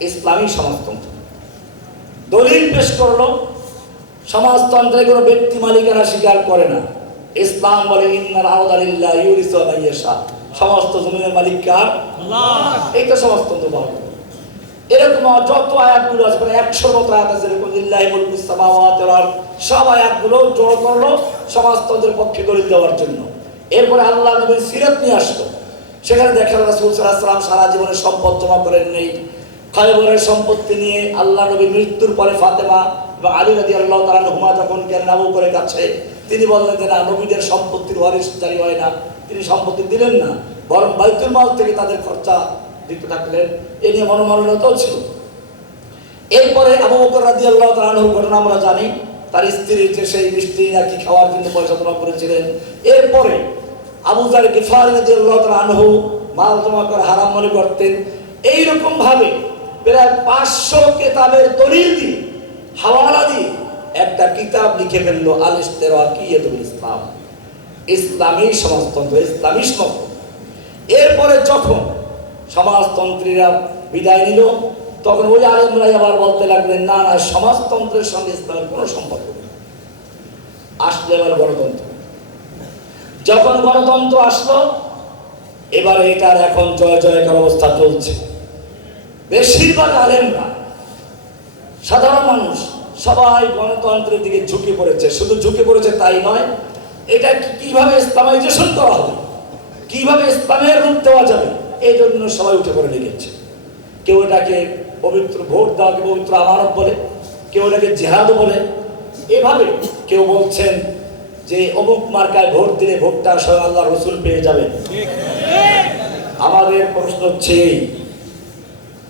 ইসলামী সমাজতন্ত্র। দলিল পেশ করলো সমাজতন্ত্রে কোনো ব্যক্তি মালিকানা স্বীকার করে না। ইসলাম বলে ইন্নাল আরদা লিল্লাহি ইউরিসুহা মান ইয়াশা, সমস্ত জমিনের মালিক কার? আল্লাহ। এইটা সমাজতন্ত্র বলে। এরকম যত আয়াতগুলো আছে, 100 মতো আয়াত আছে, এরকম লিল্লাহি মুলকুস সামাওয়াতি ওয়াল আরদ, সব আয়াতগুলো জড়ো করলো সমাজতন্ত্রের পক্ষে দলিল দেওয়ার জন্য। এরপরে আল্লাহ নবীর সিরাত নিয়ে আসলো। সেখানে দেখা রাসূল সাল্লাল্লাহু আলাইহি ওয়াসাল্লাম সারা জীবনে সম্পদ জমা করেন নেই। খয়বরের সম্পত্তি নিয়ে আল্লাহ নবীর মৃত্যুর পরে ফাতেমা এবং আলী রাদিয়াল্লাহু তাআলা আনহুমা যখন গেলেন আবু বকরের কাছে, তিনি বললেন যে না, নবীদের সম্পত্তির ওয়ারিশদারি হয় না। তিনি সম্পত্তি দিলেন না, বরং বাইতুল মাল থেকে তাদের খরচা দিতে থাকলেন। এ নিয়ে মনোমালিন্যতাও ছিল। এরপরে আবু বকর রাদিয়াল্লাহু তাআলা আনহুর ঘটনা আমরা জানি। তার স্ত্রীর যে সেই মিষ্টি নাকি খাওয়ার জন্য পয়সা জমা করেছিলেন। এরপরে আবু যার গিফারি রাদিয়াল্লাহু তাআলা আনহু মাল জমা করে হারাম মনে করতেন। এইরকম ভাবে প্রায় 500 কিতাবের দলিল দিয়ে, হাওয়ালা দিয়ে একটা কিতাব লিখে ফেললো আল-ইখতিরাকিয়াতুল ইসলাম, ইসলামী সমাজতন্ত্র, ইসলামী সমাজতন্ত্র। এরপরে যখন সমাজতন্ত্রীরা বিদায় নিল, তখন ওই আলেমরাই আবার বলতে লাগলেন না না, সমাজতন্ত্রের সঙ্গে ইসলামের কোনো সম্পর্ক নেই। আসলো এবার গণতন্ত্র। যখন গণতন্ত্র আসলো, এবারে এটার এখন জয় জয়কার অবস্থা চলছে। বেশিরভাগ আলেমরা, সাধারণ মানুষ সবাই গণতন্ত্রের দিকে ঝুঁকে পড়েছে। শুধু ঝুঁকে পড়েছে তাই নয়, এটা কিভাবে ইসলামাইজেশন করা হবে, কিভাবে ইসলামের রূপ দেওয়া যাবে, এই জন্য সবাই উঠে পড়ে লেগেছে। কেউ এটাকে পবিত্র ভোট দেওয়াকে পবিত্র আমানত বলে, কেউ এটাকে জিহাদ বলে। এভাবে কেউ বলছেন যে অমুক মার্কায় ভোট দিলে ভোটটা স্বয়ং আল্লাহ রসুল পেয়ে যাবেন। আমাদের প্রশ্ন হচ্ছে,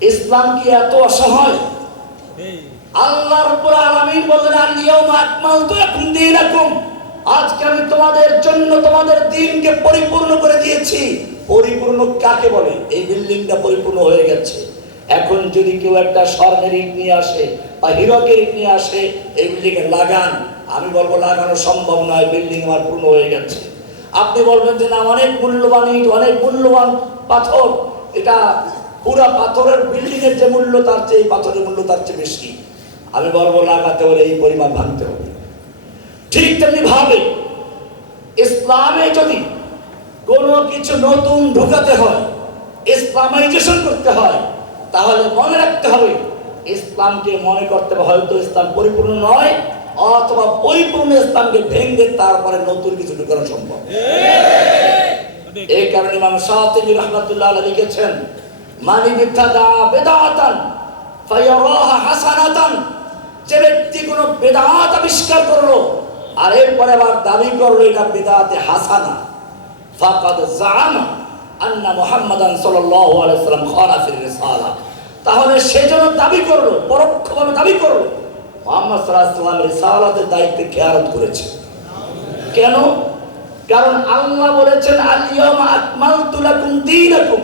ইসলাম কি এত অসহায়? আল্লাহ রাব্বুল আলামিন বলেন আল-ইয়াউমা আকমালতু লাকুম দীনাকুম, আজকে আমি তোমাদের জন্য তোমাদের দ্বীনকে পরিপূর্ণ করে দিয়েছি। পরিপূর্ণ কাকে বলে? এই বিল্ডিংটা পরিপূর্ণ হয়ে গেছে। এখন যদি কেউ একটা স্বর্ণের ইট নিয়ে আসে বা হীরকের ইট নিয়ে আসে, এই বিল্ডিং এ লাগান, আমি বলবো লাগানো সম্ভব নয়, বিল্ডিং আমার পূর্ণ হয়ে গেছে। আপনি বলবেন যে না, অনেক মূল্যবান ইট, অনেক মূল্যবান পাথর, এটা পুরা পাথরের বিল্ডিং এর যে মূল্য তার চেয়ে পাথরের মূল্য তার চেয়ে বেশি। আমি বলবো লাগাতে হলে এই পরিমাণ ভাঙতে হবে। ঠিক তেমনি ভাবে ইসলামে যদি কোনো কিছু নতুন ঢোকাতে হয়, ইসলামাইজেশন করতে হয়, তাহলে মনে রাখতে হবে ইসলামকে মনে করতে হবে হয়তো ইসলাম পরিপূর্ণ নয়, অথবা পরিপূর্ণ ইসলামকে ভেঙে তারপরে নতুন কিছু ঢোকানো সম্ভব। এই কারণে ইমাম শাতিবী রাহমাতুল্লাহ আলাইহি লিখেছেন, মান ইবতাদা বিদআতান ফায়ারাহা হাসানাতান, যে ব্যক্তি কোনো বিদআত আবিষ্কার করলো আর এরপরে আবার দাবি করলো এটা বিদআতে হাসানা, ফাকাদ জাআমা আন্না মুহাম্মাদান সাল্লাল্লাহু আলাইহি ওয়াসাল্লাম খানা ফির রিসালা, তাহলে সেজন্য দাবি করলো, পরোক্ষভাবে দাবি করলো মুহাম্মদ সাল্লাল্লাহু আলাইহি ওয়াসাল্লাম রিসালাতের দায়িত্বে খেয়ানত করেছে। কেন? কারণ আল্লাহ বলেছেন আল-ইয়াউমা আকমালতু লাকুম দীনাকুম,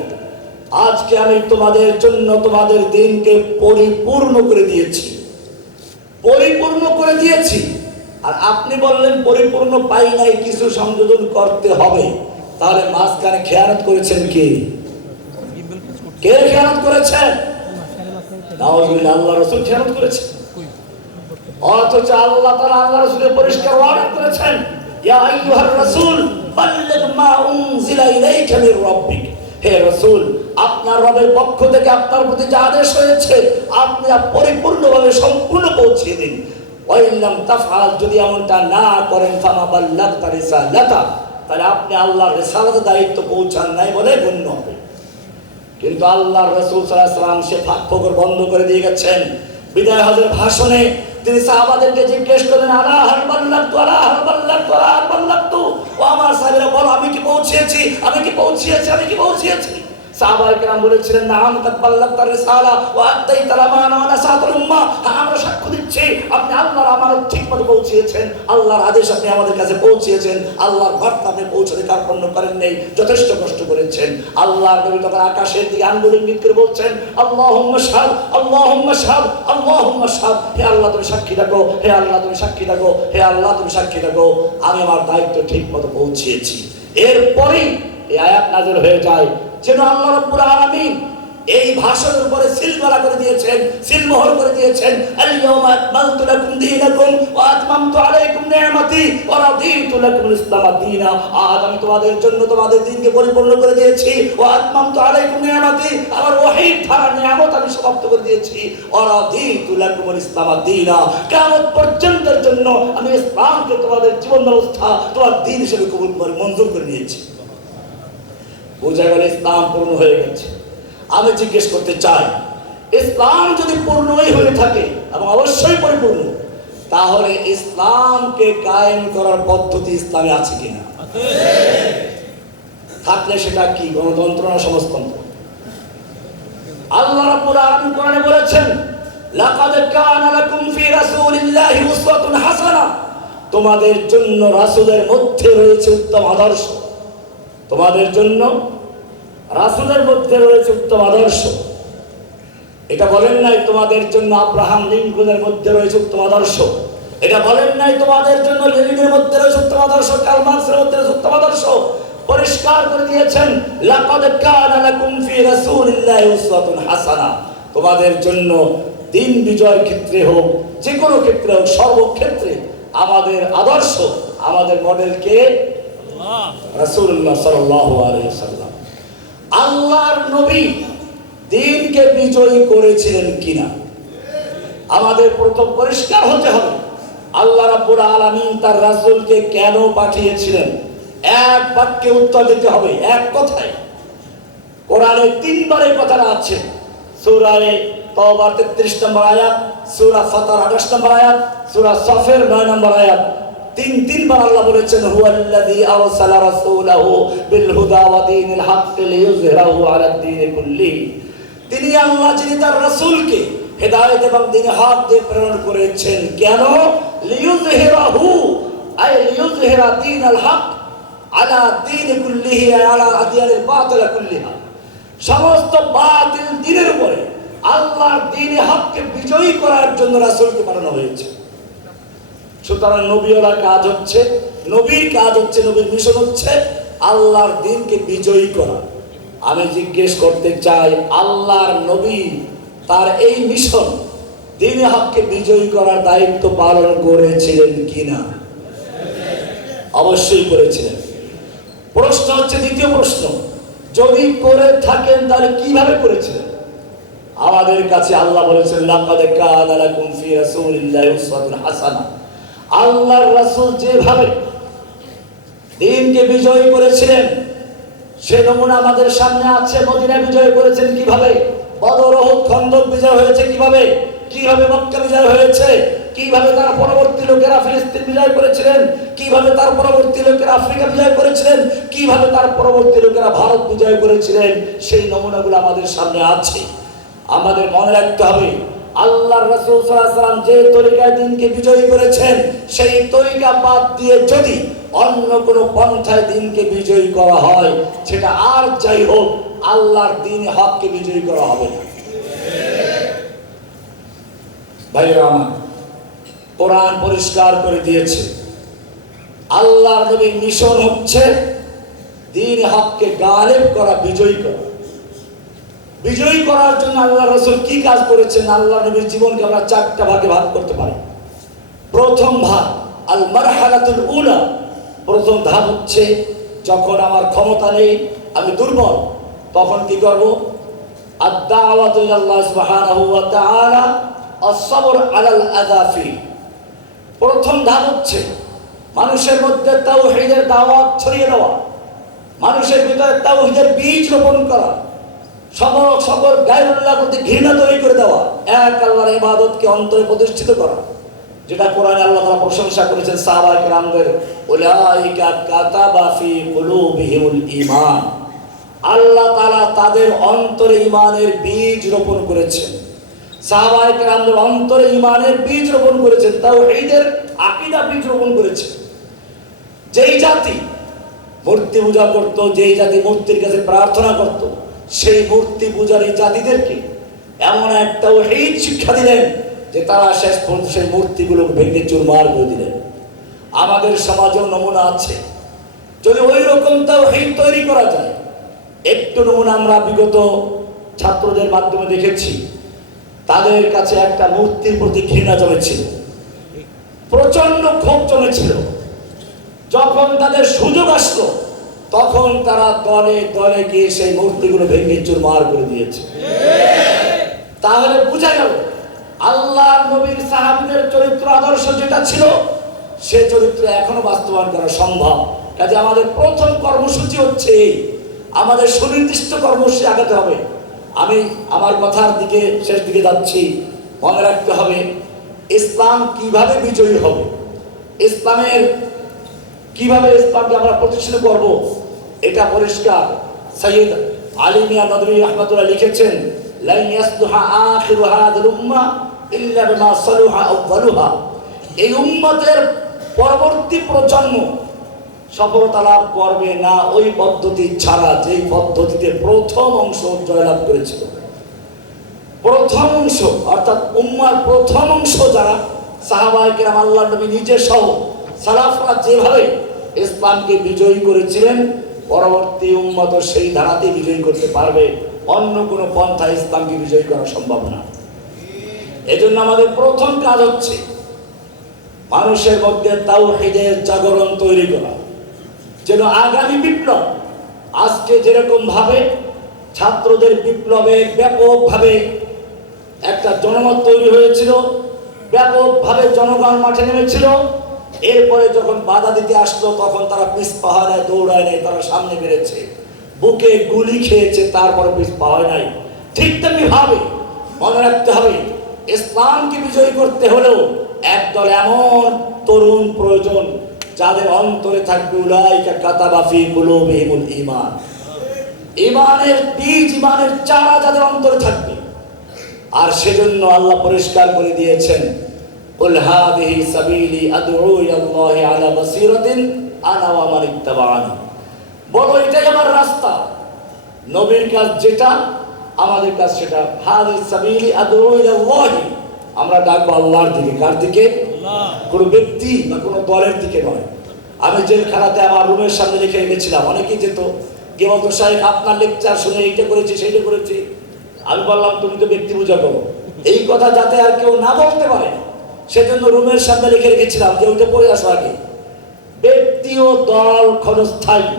আজকে আমি তোমাদের জন্য তোমাদের দ্বীনকে পরিপূর্ণ করে দিয়েছি, পরিপূর্ণ করে দিয়েছি। আর আপনি বললেন পরিপূর্ণ পাই নাই, কিছু সংযোজন করতে হবে। তাহলে মাঝখানে খেয়ানত করেছেন কে? কে খেয়ানত করেছেন? নাউজুবিল্লাহ, আল্লাহ রাসূল খেয়ানত করেছেন। অথচ আল্লাহ তাআলা আল্লাহ রাসূলের পরিষ্কার ওয়াদা করেছেন, ইয়া আইয়ুহার রাসূল বাল্লিগ মা উনজিলা ইলাইকা মির রাব্বিক, হে রাসূল, আপনার রবের পক্ষ থেকে আপনার প্রতি যে আদেশ হয়েছে আপনি পরিপূর্ণভাবে সম্পূর্ণ পৌঁছে দিন। ওয়াইল্লাম তাফআল, যদি এমনটা না করেন ফামা বাল্লাগতা রিসালাতা, তাহলে আপনি আল্লাহর রিসালাতের দায়িত্ব পৌঁছান নাই বলে গণ্য হবে। কিন্তু আল্লাহর রাসূল সাল্লাল্লাহু আলাইহি ওয়াসাল্লাম সে ফাঁক-ফোকর বন্ধ করে দিয়ে গেছেন। বিদায় হজের ভাষণে তিনি সাহাবাদেরকে জিজ্ঞেস করলেন, আলা হাল বাল্লাগতু, আলা হাল বাল্লাগতু, আলা হাল বাল্লাগতু, ও আমার সাহাবীরা বলো আমি কি পৌঁছেছি, আমি কি পৌঁছেছি, আমি কি পৌঁছেছি? সাহাবায়ে কেরাম বলেছিলেন, নাআম কাদ বাল্লাগতা রিসালা ওয়া আদাইতাল আমানা ওয়া নাসাতাল উম্মাহ। আমরা সাক্ষ্য দিচ্ছি আপনি আল্লাহর আমানত ঠিকমতো পৌঁছিয়েছেন, আল্লাহর আদেশ আপনি আমাদের কাছে পৌঁছিয়েছেন, আল্লাহর বার্তা আপনি পৌঁছাতে কার্পণ্য করেন নাই, যথেষ্ট কষ্ট করেছেন। আল্লাহর নবী তখন আকাশের দিকে আঙ্গুল ইঙ্গিত করে বলছেন, আল্লাহুম্মা শাহাদ, আল্লাহুম্মা শাহাদ, আল্লাহুম্মা শাহাদ। হে আল্লাহ তুমি সাক্ষী থাকো, হে আল্লাহ তুমি সাক্ষী থাকো, হে আল্লাহ তুমি সাক্ষী থাকো, আমি আমার দায়িত্ব ঠিকমতো পৌঁছিয়েছি। এরপরেই এই আয়াত নাযিল হয়ে যায়, যেন আল্লাহ রাব্বুল আলামিন এই ভাষণের উপরে সিলমালা করে দিয়েছেন, সিলমোহর করে দিয়েছেন। আল ইয়াউমা আকমালতু লাকুম দীনাকুম ওয়া আতমামতু আলাইকুম নি'মাতি ওয়া রাদিতু লাকুমুল ইসলাম দীনা। আজ আমি তোমাদের জন্য তোমাদের দ্বীনকে পরিপূর্ণ করে দিয়েছি। ওয়া আতমামতু আলাইকুম নি'মাতি, আমার ওয়াহিদ ধারা নিয়ামত আমি সমাপ্ত করে দিয়েছি। ওয়া রাদিতু লাকুমুল ইসলাম দীনা, কিয়ামত পর্যন্তের জন্য আমি ইসলামকে তোমাদের জীবন ব্যবস্থা, তোমার দ্বীন হিসেবে কবুল করে মঞ্জুর করে নিয়েছি। বোঝা গেল ইসলাম পূর্ণ হয়ে গেছে। আমি জিজ্ঞেস করতে চাই, ইসলাম যদি পূর্ণই হয়ে থাকে এবং অবশ্যই পরিপূর্ণ, তাহলে ইসলামকে কায়েম করার পদ্ধতি ইসলামে আছে কিনা? থাকলে সেটা কি গণতন্ত্র না সমাজতন্ত্র? আল্লাহ রাব্বুল আলামিন কোরআনে বলেছেন, লাকাদ কানা লাকুম ফি রাসূলিল্লাহি উসওয়াতুন হাসানাহ, তোমাদের জন্য রাসূলের মধ্যে রয়েছে উত্তম আদর্শ। তোমাদের জন্য রাসূলের মধ্যে রয়েছে উত্তম আদর্শ। এটা বলেন নাই তোমাদের জন্য আব্রাহাম লিঙ্কনের মধ্যে রয়েছে উত্তম আদর্শ। এটা বলেন নাই তোমাদের জন্য লেনিনের মধ্যে রয়েছে উত্তম আদর্শ, কার্ল মার্কসের মধ্যে রয়েছে উত্তম আদর্শ। পরিষ্কার করে দিয়েছেন, লাকাদ কানা লাকুম ফি রাসূলিল্লাহি উসওয়াতুন হাসানাহ, তোমাদের জন্য দিন বিজয়ের ক্ষেত্রে হোক, যে কোনো ক্ষেত্রে হোক, সর্বক্ষেত্রে আমাদের আদর্শ, আমাদের মডেল কে? রাসূলুল্লাহ সাল্লাল্লাহু আলাইহি ওয়াসাল্লাম। আল্লাহর নবী দ্বীনকে বিজয়ী করেছিলেন কিনা আমাদের প্রথম পরিষ্কার হতে হবে। আল্লাহ রাব্বুল আলামিন তার রাসূলকে কেন পাঠিয়েছিলেন, এক বাক্যে উত্তর দিতে হবে, এক কথায়। কোরআনে তিনবার এই কথাটা আছে। সূরা তাওবা 33 নম্বর আয়াত, সূরা ফাতর 28 নম্বর আয়াত, সূরা সফের 9 নম্বর আয়াত। তিনবার আল্লাহ বলেছেন, হুয়াল্লাযী আরসালা রাসূলাহু বিল হুদা ওয়া দীনিল হাক্কি লিইয়ুযহিরাহু আলাদ দীনি কুল্লিহি। তিনি আল্লাহ যিনি তার রাসূলকে হেদায়েত এবং দ্বীনে হক দিয়ে প্রেরণ করেছেন। কেন? লিইয়ুযহিরাহু, আই লিইয়ুযহিরা দীনাল হক আলা দীনি কুল্লিহি, আলা আদিয়ানিল বাতিল কুল্লিহা, সমস্ত বাতিল দ্বীনের উপরে আল্লাহর দ্বীনে হককে বিজয়ী করার জন্য রাসূলকে পাঠানো হয়েছে। সুতরাং নবীওয়ালা কাজ হচ্ছে, নবীর কাজ হচ্ছে, নবীর মিশন হচ্ছে আল্লাহর দ্বীনকে বিজয়ী করা। আমি জিজ্ঞেস করতে চাই, আল্লাহর নবী তার এই মিশন দ্বীনে হককে বিজয়ী করার দায়িত্ব পালন করেছিলেন কিনা? অবশ্যই করেছিলেন। প্রশ্ন হচ্ছে, দ্বিতীয় প্রশ্ন, যদি করে থাকেন তাহলে কিভাবে করেছিলেন? আমাদের কাছে আল্লাহ বলেছেন, লাকাদ কানা লাকুম ফি রাসূলিল্লাহি উসওয়াতুন হাসানাহ। আল্লাহর রাসূল যেভাবে দ্বীনকে বিজয়ী করেছিলেন সে নমুনা আমাদের সামনে আছে। মদিনা বিজয় করেছেন কিভাবে, বদর, উহুদ, খন্দক বিজয় হয়েছে কিভাবে, কিভাবে মক্কা বিজয় হয়েছে, কিভাবে তার পরবর্তী লোকেরা ফিলিস্তিন বিজয় করেছিলেন, কিভাবে তার পরবর্তী লোকেরা আফ্রিকা বিজয় করেছিলেন, কিভাবে তার পরবর্তী লোকেরা ভারত বিজয় করেছিলেন, সেই নমুনাগুলো আমাদের সামনে আছে। আমাদের মনে রাখতে হবে, আল্লাহর রাসূল সাল্লাল্লাহু আলাইহি ওয়াসাল্লাম যে তরিকায় দ্বীনকে বিজয়ী করেছেন, সেই তরিকা বাদ দিয়ে যদি অন্য কোনো পন্থায় দ্বীনকে বিজয়ী করা হয়, সেটা আর যাই হোক আল্লাহর দ্বীনে হককে বিজয়ী করা হবে না। ভাইরা আমার, কোরআন পরিষ্কার করে দিয়েছে, আল্লাহর নবীর মিশন হচ্ছে দ্বীনে হককে গালিব করা, বিজয়ী করা। বিজয়ী করার জন্য আল্লাহ রাসূল কি কাজ করেছেন? আল্লাহ নবীর জীবনকে আমরা চারটা ভাগে ভাগ করতে পারি। প্রথম ভাগ আল মারহালাতুল উলা, প্রথম ধাপ হচ্ছে যখন আমার ক্ষমতা নেই, আমি দুর্বল, তখন কি করব? আদ-দাওয়াতু ইলাল্লাহ সুবহানাহু ওয়া তাআলা আস-সাবর আলাল আযাফি। প্রথম ধাপ হচ্ছে মানুষের মধ্যে তাওহীদের দাওয়াত ছড়িয়ে দেওয়া, মানুষের ভিতরে তাওহীদের বীজ রোপণ করা, সকল গায়রুল্লাহর প্রতি ঘৃণা তৈরি করে দেওয়া, এক আল্লাহর ইবাদতকে অন্তরে প্রতিষ্ঠিত করা, যেটা কোরআনে আল্লাহ তাআলা প্রশংসা করেছেন সাহাবায়ে কেরামদের, উলাইকা কাতাবা ফি কুলুবিহিমুল ঈমান। আল্লাহ তাআলা তাদের অন্তরে ঈমানের বীজ রোপণ করেছেন। সাহাবায়ে কেরামদের অন্তরে ঈমানের বীজ রোপণ করেছেন, তাওহীদের আকীদা বীজ রোপণ করেছেন। যেই জাতি মূর্তি পূজা করত, যেই জাতি মূর্তির কাছে প্রার্থনা করত, সেই মূর্তি পূজার এই জাতিদেরকে এমন একটা তাওহীদ শিক্ষা দিলেন যে তারা শেষ পর্যন্ত সেই মূর্তিগুলোকে ভেঙে চুরমার করে দিলেন। আমাদের সমাজেও নমুনা আছে। যদি ওই রকম তাওহীদ তৈরি করা যায়, একটু নমুনা আমরা বিগত ছাত্রদের মাধ্যমে দেখেছি। তাদের কাছে একটা মূর্তির প্রতি ঘৃণা জমেছিল, প্রচন্ড ক্ষোভ জমেছিল। যখন তাদের সুযোগ আসলো তখন তারা দলে দলে গিয়ে সেই মূর্তিগুলো ভেঙে চুরমার করে দিয়েছে। তাহলে বোঝা গেল আল্লাহর নবীর সাহাবীদের চরিত্র আদর্শ যেটা ছিল, সে চরিত্র এখনো বাস্তবায়ন করা সম্ভব। কাজে আমাদের প্রথম কর্মসূচি হচ্ছে আমাদের সুনির্দিষ্ট কর্মসূচি আগাতে হবে। আমি আমার কথার দিকে শেষ দিকে যাচ্ছি। মনে রাখতে হবে ইসলাম কিভাবে বিজয়ী হবে, কিভাবে ইসলামকে আমরা প্রতিষ্ঠিত করব, এটা পরিষ্কার। সৈয়দ আলী মিয়া নদভী রাহমাতুল্লাহ লিখেছেন, লা ইয়াসলুহা আখিরু হাযিল উম্মাহ ইল্লা বিমা সালুহা আউয়ালুহা। এই উম্মতের পরবর্তী প্রজন্ম সফলতা লাভ করবে না ওই পদ্ধতি ছাড়া যেই পদ্ধতিতে প্রথম অংশ জয়লাভ করেছিল। প্রথম অংশ অর্থাৎ উম্মার প্রথম অংশ যারা সাহাবায়ে কেরাম, আল্লাহর নবী নিজে সহ সালাফরা যেভাবে ইসলামকে বিজয়ী করেছিলেন, পরবর্তী উম্মত সেই ধারাতে বিজয়ী করতে পারবে। অন্য কোনো পন্থা ইসলামকে বিজয়ী করা সম্ভব না। এজন্য আমাদের প্রথম কাজ হচ্ছে মানুষের মধ্যে তাওহীদের জাগরণ তৈরি করা, যেন আগামী বিপ্লব আজকে যেরকম ভাবে ছাত্রদের বিপ্লবে ব্যাপকভাবে একটা জনমত তৈরি হয়েছিল, ব্যাপকভাবে জনগণ মাঠে নেমেছিল, এরপরে যখন বাধা দিতে আসলো তখন তারা পিছপা হয় নাই, দৌড়ায় নাই, তারা সামনে বেড়েছে, বুকে গুলি খেয়েছে, তারপরে পিছপা হয় নাই। ঠিক তেমনি ভাবে মনে রাখতে হবে ইসলামকে বিজয়ী করতে হলেও একদল এমন তরুণ প্রয়োজন যাদের অন্তরে থাকবে উলাইকা কাতাবা ফি কুলুবিহিমুল ঈমান। ঈমানের বীজ, ঈমানের চারা যাদের অন্তরে থাকবে। আর সেজন্য আল্লাহ পরিষ্কার করে দিয়েছেন, কুল হাযিহি সাবিলি আদউ ইলাল্লাহি আলা বাসীরাতিন আনা ওয়া মান ইত্তাবা'আনি। বলো এটাই আমার রাস্তা। নবীর কাজ যেটা, আমাদের কাজ সেটা। হাযিহি সাবিলি আদউ ইলাল্লাহি, আমরা ডাকবো আল্লাহর দিকে। কার দিকে? কোনো ব্যক্তি বা কোনো দলের দিকে নয়। আমি জেলখানাতে আমার রুমের সামনে লিখে রেখেছিলাম, অনেকেই যেত, কে বলতো সাহেব আপনার লেকচার শুনে এইটা করেছি সেইটা করেছি। আমি বললাম তুমি তো ব্যক্তি পূজা করো, এই কথা যাতে আর কেউ না বলতে পারে সেজন্য রুমের সামনে লিখে রেখেছিলাম যে ওইটা পড়ে আসো আগে। ব্যক্তি ও দল ক্ষণস্থায়ী,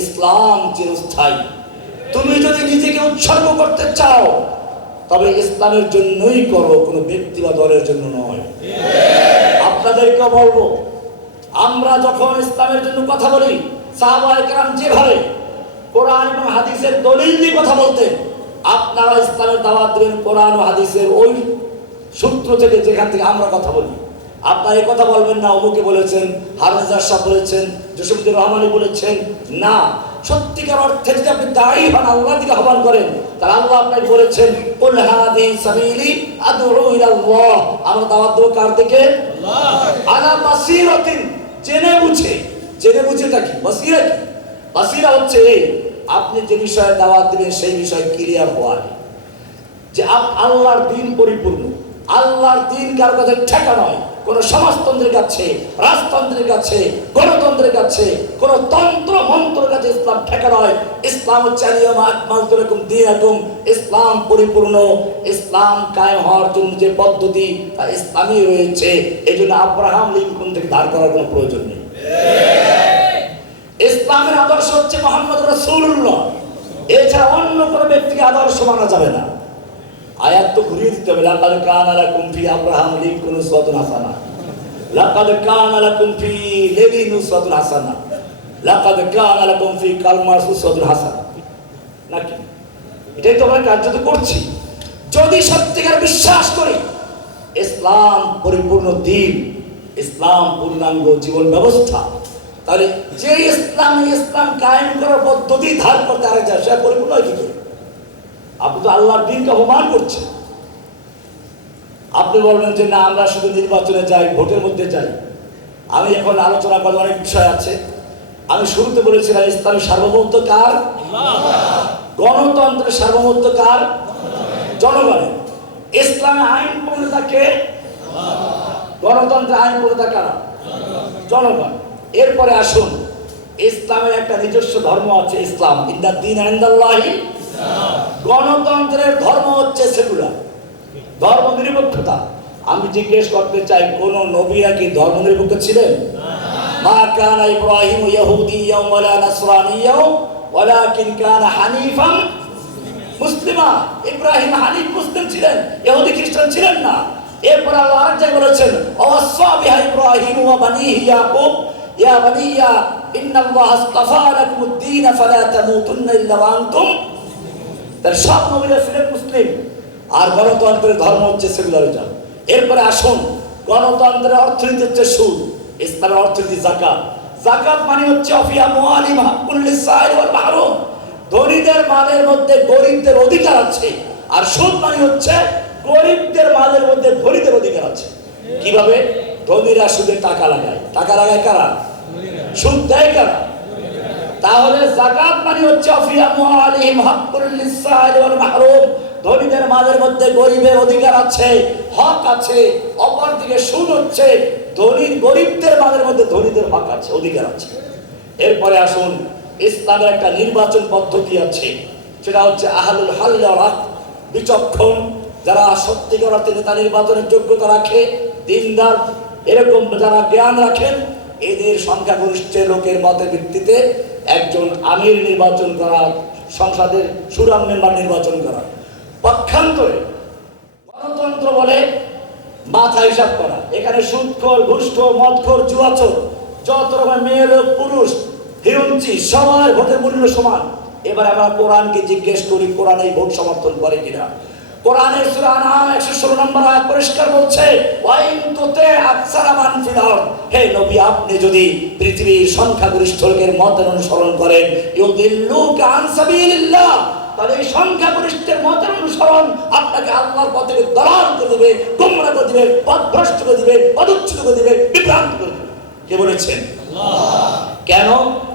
ইসলাম চিরস্থায়ী। তুমি যদি নিজেকে উৎসর্গ করতে চাও তবে ইসলামের জন্যই করো, কোনো ব্যক্তি বা দলের জন্য নয়। আপনাদেরকে বলবো, আমরা যখন ইসলামের জন্য কথা বলি, সাহাবায়ে কেরাম যেভাবে কোরআন এবং হাদিসের দলিল দিয়ে কথা বলতেন, আপনারা ইসলামের দাওয়াত দেবেন কোরআন ও হাদিসের ওই সূত্র থেকে, যেখান থেকে আমরা কথা বলি। আপনারা এই কথা বলবেন না অমুকে বলেছেন, হারুজার সাহেব বলেছেন, জসিমুদ্দিন রহমানি বলেছেন। না, সত্যিকার অর্থে যদি আপনি দায়ী হন, আল্লাহর দিকে আহ্বান করেন, তাহলে আল্লাহ আপনাকে বলেছেন কুল হাযিহি সাবিলি আদউ ইলাল্লাহ। আমরা দাওয়াত দেব কার দিকে? আল্লাহ। আলা বাসীরাতিন, জেনে বুঝে। জেনে বুঝেটা কি? বাসীরা কি? বাসীরা হচ্ছে এই, আপনি যে বিষয়ে দাওয়াত দিবেন সেই বিষয়ে ক্লিয়ার হওয়া, যে আল্লাহর দ্বীন পরিপূর্ণ। আল্লাহর দ্বীন কার কাছে ঠেকা নয়, কোন সমাজতন্ত্রের কাছে, রাজতন্ত্রের কাছে, গণতন্ত্রের কাছে, কোন তন্ত্র মন্ত্রের কাছে ইসলাম ঠেকা নয়। ইসলাম হচ্ছে আলিয়ামা আকমালতু লাকুম দীনাকুম, ইসলাম পরিপূর্ণ। ইসলাম কায়েম হওয়ার জন্য যে পদ্ধতি তা ইসলামই রয়েছে। এই জন্য আব্রাহাম লিঙ্কন থেকে ধার করার কোনো প্রয়োজন নেই। ইসলামের আদর্শ হচ্ছে মুহাম্মদ রাসূলুল্লাহ, এছাড়া অন্য কোনো ব্যক্তিকে আদর্শ মানা যাবে না। আয়াত তো ঘুরিয়ে দিতে হবে, লাকাদ কানা লাকুম ফি আব্রাহাম লিনকুম উসওয়াতুন হাসানাহ, লাকাদ কানা লাকুম ফি লেনিন উসওয়াতুন হাসানাহ, লাকাদ কানা লাকুম ফি কার্ল মার্কস উসওয়াতুন হাসানাহ। নাকি এটাই তো আমরা কার্যত করছি। যদি সত্যিকার বিশ্বাস করি ইসলাম পরিপূর্ণ দ্বীন, ইসলাম পূর্ণাঙ্গ জীবন ব্যবস্থা, তাহলে যে ইসলাম কায়েম করার পদ্ধতি ধার করতে আরেক যায়, সে পরিপূর্ণ হয় কি করে? আপনি তো আল্লাহর দ্বীনকে অপমান করছেন। আপনি বলবেন যে না, আমরা শুধু নির্বাচনে যাই, ভোটের মধ্যে যাই। আমি এখন আলোচনা করার অনেক বিষয় আছে। আমি শুরুতে বলেছিলাম ইসলামের সার্বভৌমত্ব কার? গণতন্ত্রের সার্বভৌমত্ব কার? জনগণের। ইসলামে আইন প্রণেতা কে? গণতন্ত্রের আইন প্রণেতা কারা? জনগণ। এরপরে আসুন, ইসলামের একটা নিজস্ব ধর্ম আছে, ইসলাম। ইন্নাদ দীন ইনদাল্লাহি ইসলাম। গণতন্ত্রের ধর্ম হচ্ছে সেকুলার, ধর্ম নিরপেক্ষতা। আমি জিজ্ঞেস করতে চাই, কোন নবীরা কি ধর্ম নিরপেক্ষ ছিলেন? মা কানা ইব্রাহিম ইয়াহুদিয়্যান ওয়ালা নাসরানিয়্যান ওয়ালাকিন কানা হানিফান মুসলিমা। ইব্রাহিম হানিফ মুসলিম ছিলেন, ইহুদি খ্রিস্টান ছিলেন না। এরপর আল্লাহ আরেক জায়গায় বলেছেন, ওয়াসা বিহা ইব্রাহিম ওয়া বানিহি ইয়াকুব ইয়া বানিয়া ইন্নাল্লাহা আস্তাফা লাকুমুদ-দীন ফালা তামুতুন্না ইল্লা ওয়া আনতুম। তার সব নবীরা ছিলেন মুসলিম। আর গণতন্ত্রের ধর্ম হচ্ছে সেকুলারিজম। এরপরে আসুন, গণতন্ত্রের অর্থনীতি হচ্ছে সুদ, ইসলামের অর্থনীতি যাকাত। যাকাত মানে হচ্ছে অফিয়া মুআলিম হাক্কুল লিসাইল ওয়াল মাহরুম, ধনীদের মালের মধ্যে গরিবদের অধিকার আছে। আর সুদ মানে হচ্ছে গরিবদের মালের মধ্যে ধনীদের অধিকার আছে। কিভাবে? ধনীরা সুদে টাকা লাগায়। টাকা লাগায় কারা? সুদ দেয় কারা? তাহলে যাকাত মানে হচ্ছে অফিয়া মুআলিম হাক্কুল লিসাইল ওয়াল মাহরুম, ধনীদের মালের মধ্যে গরিবের অধিকার আছে, হক আছে। অপরদিকে সুদ হচ্ছে ধনীর গরিবদের মালের মধ্যে ধনীদের হক আছে, অধিকার আছে। এরপরে আসুন, ইসলামের একটা নির্বাচন পদ্ধতি আছে, সেটা হচ্ছে আহলুল হাল ওয়াল আকদ, বিচক্ষণ যারা সত্যিকার অর্থে নেতা নির্বাচনের যোগ্যতা রাখে, দিনদার এরকম যারা জ্ঞান রাখেন, এদের সংখ্যাগরিষ্ঠ লোকের মতের ভিত্তিতে একজন আমির নির্বাচন করা, সংসদের সুরাম মেম্বার নির্বাচন করা। পক্ষান্তরে গণতন্ত্র বলে মাথা হিসাব করা। এখানে সুদখোর, ঘুষখোর, মদখোর, জুয়াচোর, যত রকম মেয়ে লোক, পুরুষ, হিরুঞ্চি, সবার ভোটের মূল্য সমান। এবার আমরা কোরআনকে জিজ্ঞেস করি, কোরআন এই ভোট সমর্থন করে কিনা? কোরআনের সূরা আনআম 116 নম্বর আয়াত পরিষ্কার বলছে, ওয়াইন তুতি আকসারা মান ফিল আরদ, হে নবী, আপনি যদি পৃথিবীর সংখ্যাগরিষ্ঠ লোকের মত অনুসরণ করেন, ইউদিল্লুকা আন সাবিলিল্লাহ, তাহলে এই সংখ্যাগরিষ্ঠের মতের অনুসরণ আপনাকে আল্লাহর পথে দালাল করে দেবে, গোমরা করে দেবে, পথভ্রষ্ট করে দেবে, পদচ্যুত করে দেবে, বিভ্রান্ত করে দেবে। কে বলেছেন? আল্লাহ। কেন?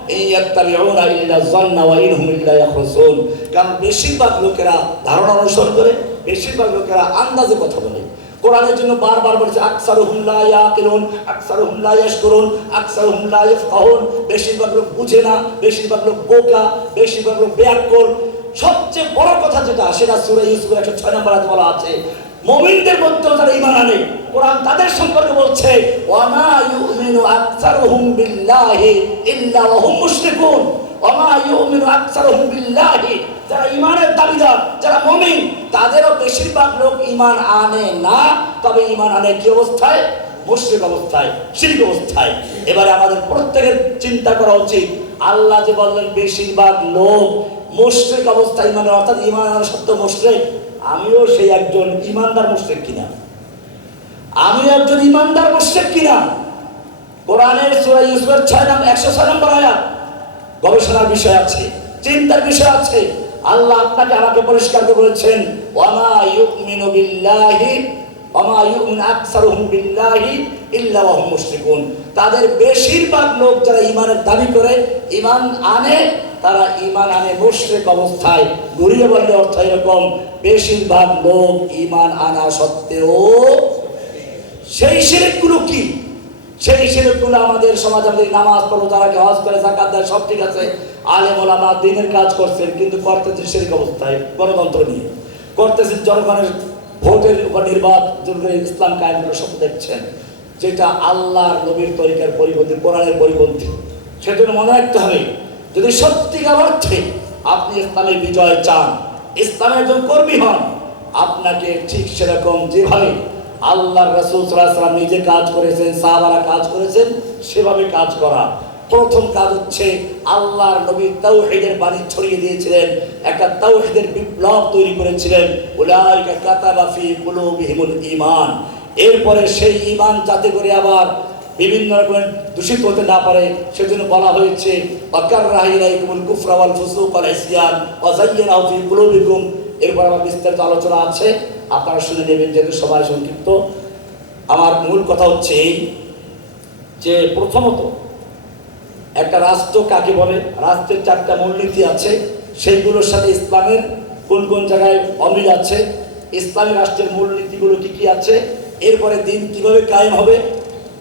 ইয়াত্তাবিউনা ইল্লা যান্না ওয়া ইনহুম ইল্লা ইয়াখরুসুন। কারণ বেশিরভাগ লোকেরা ধারণা অনুসরণ করে, বেশিরভাগ লোকেরা আন্দাজে কথা বলে। কোরআনের জন্য বারবার বলছে আকসারুহুম লা ইয়াকিলুন, আকসারুহুম লা ইয়াশকুরুন, আকসারুহুম লা ইয়াফকাহুন। বেশিরভাগ লোক বুঝে না, বেশিরভাগ লোক বোকা, বেশিরভাগ লোক বেয়াক্কল। সবচেয়ে বড় কথা যেটা, সেটা সূরা ইউসুফের 106 নম্বর আয়াতে বলা আছে, মুমিনদের মধ্যে যারা ঈমান আনে, কোরআন তাদের সম্পর্কে বলছে, ওয়া মা ইউমিনু আকসারুহুম বিল্লাহি ইল্লা ওয়া হুম মুশরিকুন। ওয়া মা ইউমিনু আকসারুহুম বিল্লাহি, যারা ঈমানের দাবিদার, যারা মুমিন, তাদেরও বেশিরভাগ লোক ঈমান আনে না। তবে ঈমান আনে কি অবস্থায়? মুশরিক অবস্থায়, শিরক অবস্থায়। এবারে আমাদের প্রত্যেকের চিন্তা করা উচিত, আল্লাহ যে বললেন বেশিরভাগ লোক মুশরিক অবস্থায় ঈমান, অর্থাৎ ঈমান আনার সত্য মুশরিক, আমিও সেই একজন ঈমানদার মুশরিক কিনা? আমিও একজন ঈমানদার মুশরিক কিনা? কোরআনের সূরা ইউসুফের 106 নম্বর আয়াত গবেষণার বিষয় আছে, চিন্তার বিষয় আছে। আল্লাহ আপনাকে আমাকে পরিষ্কার করে বলেছেন, ওয়া মা ইউমিনু বিল্লাহি ওয়া মা ইউমিনু আকসারুহুম বিল্লাহি ইল্লা ওয়া হুম মুশরিকুন। তাদের বেশিরভাগ লোক যারা ঈমানের দাবি করে, ঈমান আনে, তারা ঈমান আনে মুশরিক অবস্থায়। ঘুরিয়ে বললে অর্থ এরকম, বেশিরভাগ লোক ঈমান আনা সত্ত্বেও সেই শিরকগুলো কি? সেই শিরকগুলো আমাদের সমাজে, আমাদের নামাজ পড়ো, তারা হজ করে, যাকাত দেয়, সব ঠিক আছে, আলেম ওলামা দ্বীনের কাজ করছেন, কিন্তু করতেছে শিরক অবস্থায়। গণতন্ত্র নিয়ে করতেছেন, জনগণের ভোটের উপর নির্বাচন করে ইসলাম কায়েম করে স্বপ্ন দেখছেন, যেটা আল্লাহর নবীর তরিকার পরিপন্থী, কোরআনের পরিপন্থী। সেজন্য মনে রাখতে হবে, যদি সত্যিকার অর্থে আপনি ইসলামের বিজয় চান, ইসলামের একজন কর্মী হন, আপনাকে ঠিক সেরকম যেভাবে আল্লাহর রাসূল সাল্লাল্লাহু আলাইহি ওয়াসাল্লাম নিজে কাজ করেছেন, সাহাবারা কাজ করেছেন, সেভাবে কাজ করা। প্রথম কাজ হচ্ছে, আল্লাহর নবী তাওহীদের বাণী ছড়িয়ে দিয়েছিলেন, একটা তাওহীদের বিপ্লব তৈরি করেছিলেন। উলাইকা কাতাবা ফি কুলুবিহিমুল ঈমান। এরপরে সেই ঈমান যাতে করে আবার বিভিন্ন রকমের দূষিত হতে না পারে সেজন্য বলা হয়েছে আকাররাহিলাইকুমুল কুফরা ওয়াল ফুসুক ওয়াল ইসয়ান ওয়া যায়্যানাহু ফি কুলুবিকুম। এরপর আমার বিস্তারিত আলোচনা আছে, আপনারা শুনে নেবেন, যেহেতু সবাই সংক্ষিপ্ত। আমার মূল কথা হচ্ছে এই যে প্রথমত একটা রাষ্ট্র কাকে বলে, রাষ্ট্রের 4টা মূলনীতি আছে, সেইগুলোর সাথে ইসলামের কোন কোন জায়গায় অমিল আছে, ইসলামী রাষ্ট্রের মূলনীতিগুলো কি কি আছে, এরপরে দিন কিভাবে কায়েম হবে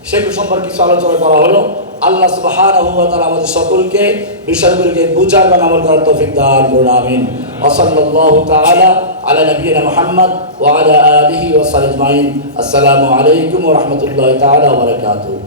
সেগুলো সম্পর্কে কিছু আলোচনা করা হলো। আল্লাহ সুবহানাহু ওয়া তাআলা আমাদের সকলকে বিষয়গুলোকে বুঝার এবং আমল করার তৌফিক দান করুন, আমিন। ওয়া সাল্লাল্লাহু তাআলা আলা নবিয়িনা মুহাম্মদ ওয়া আলা আলিহি ওয়া সাহবিহি আজমাইন। আসসালামু আলাইকুম ওয়া রাহমাতুল্লাহি তাআলা ওয়া বারাকাতুহু।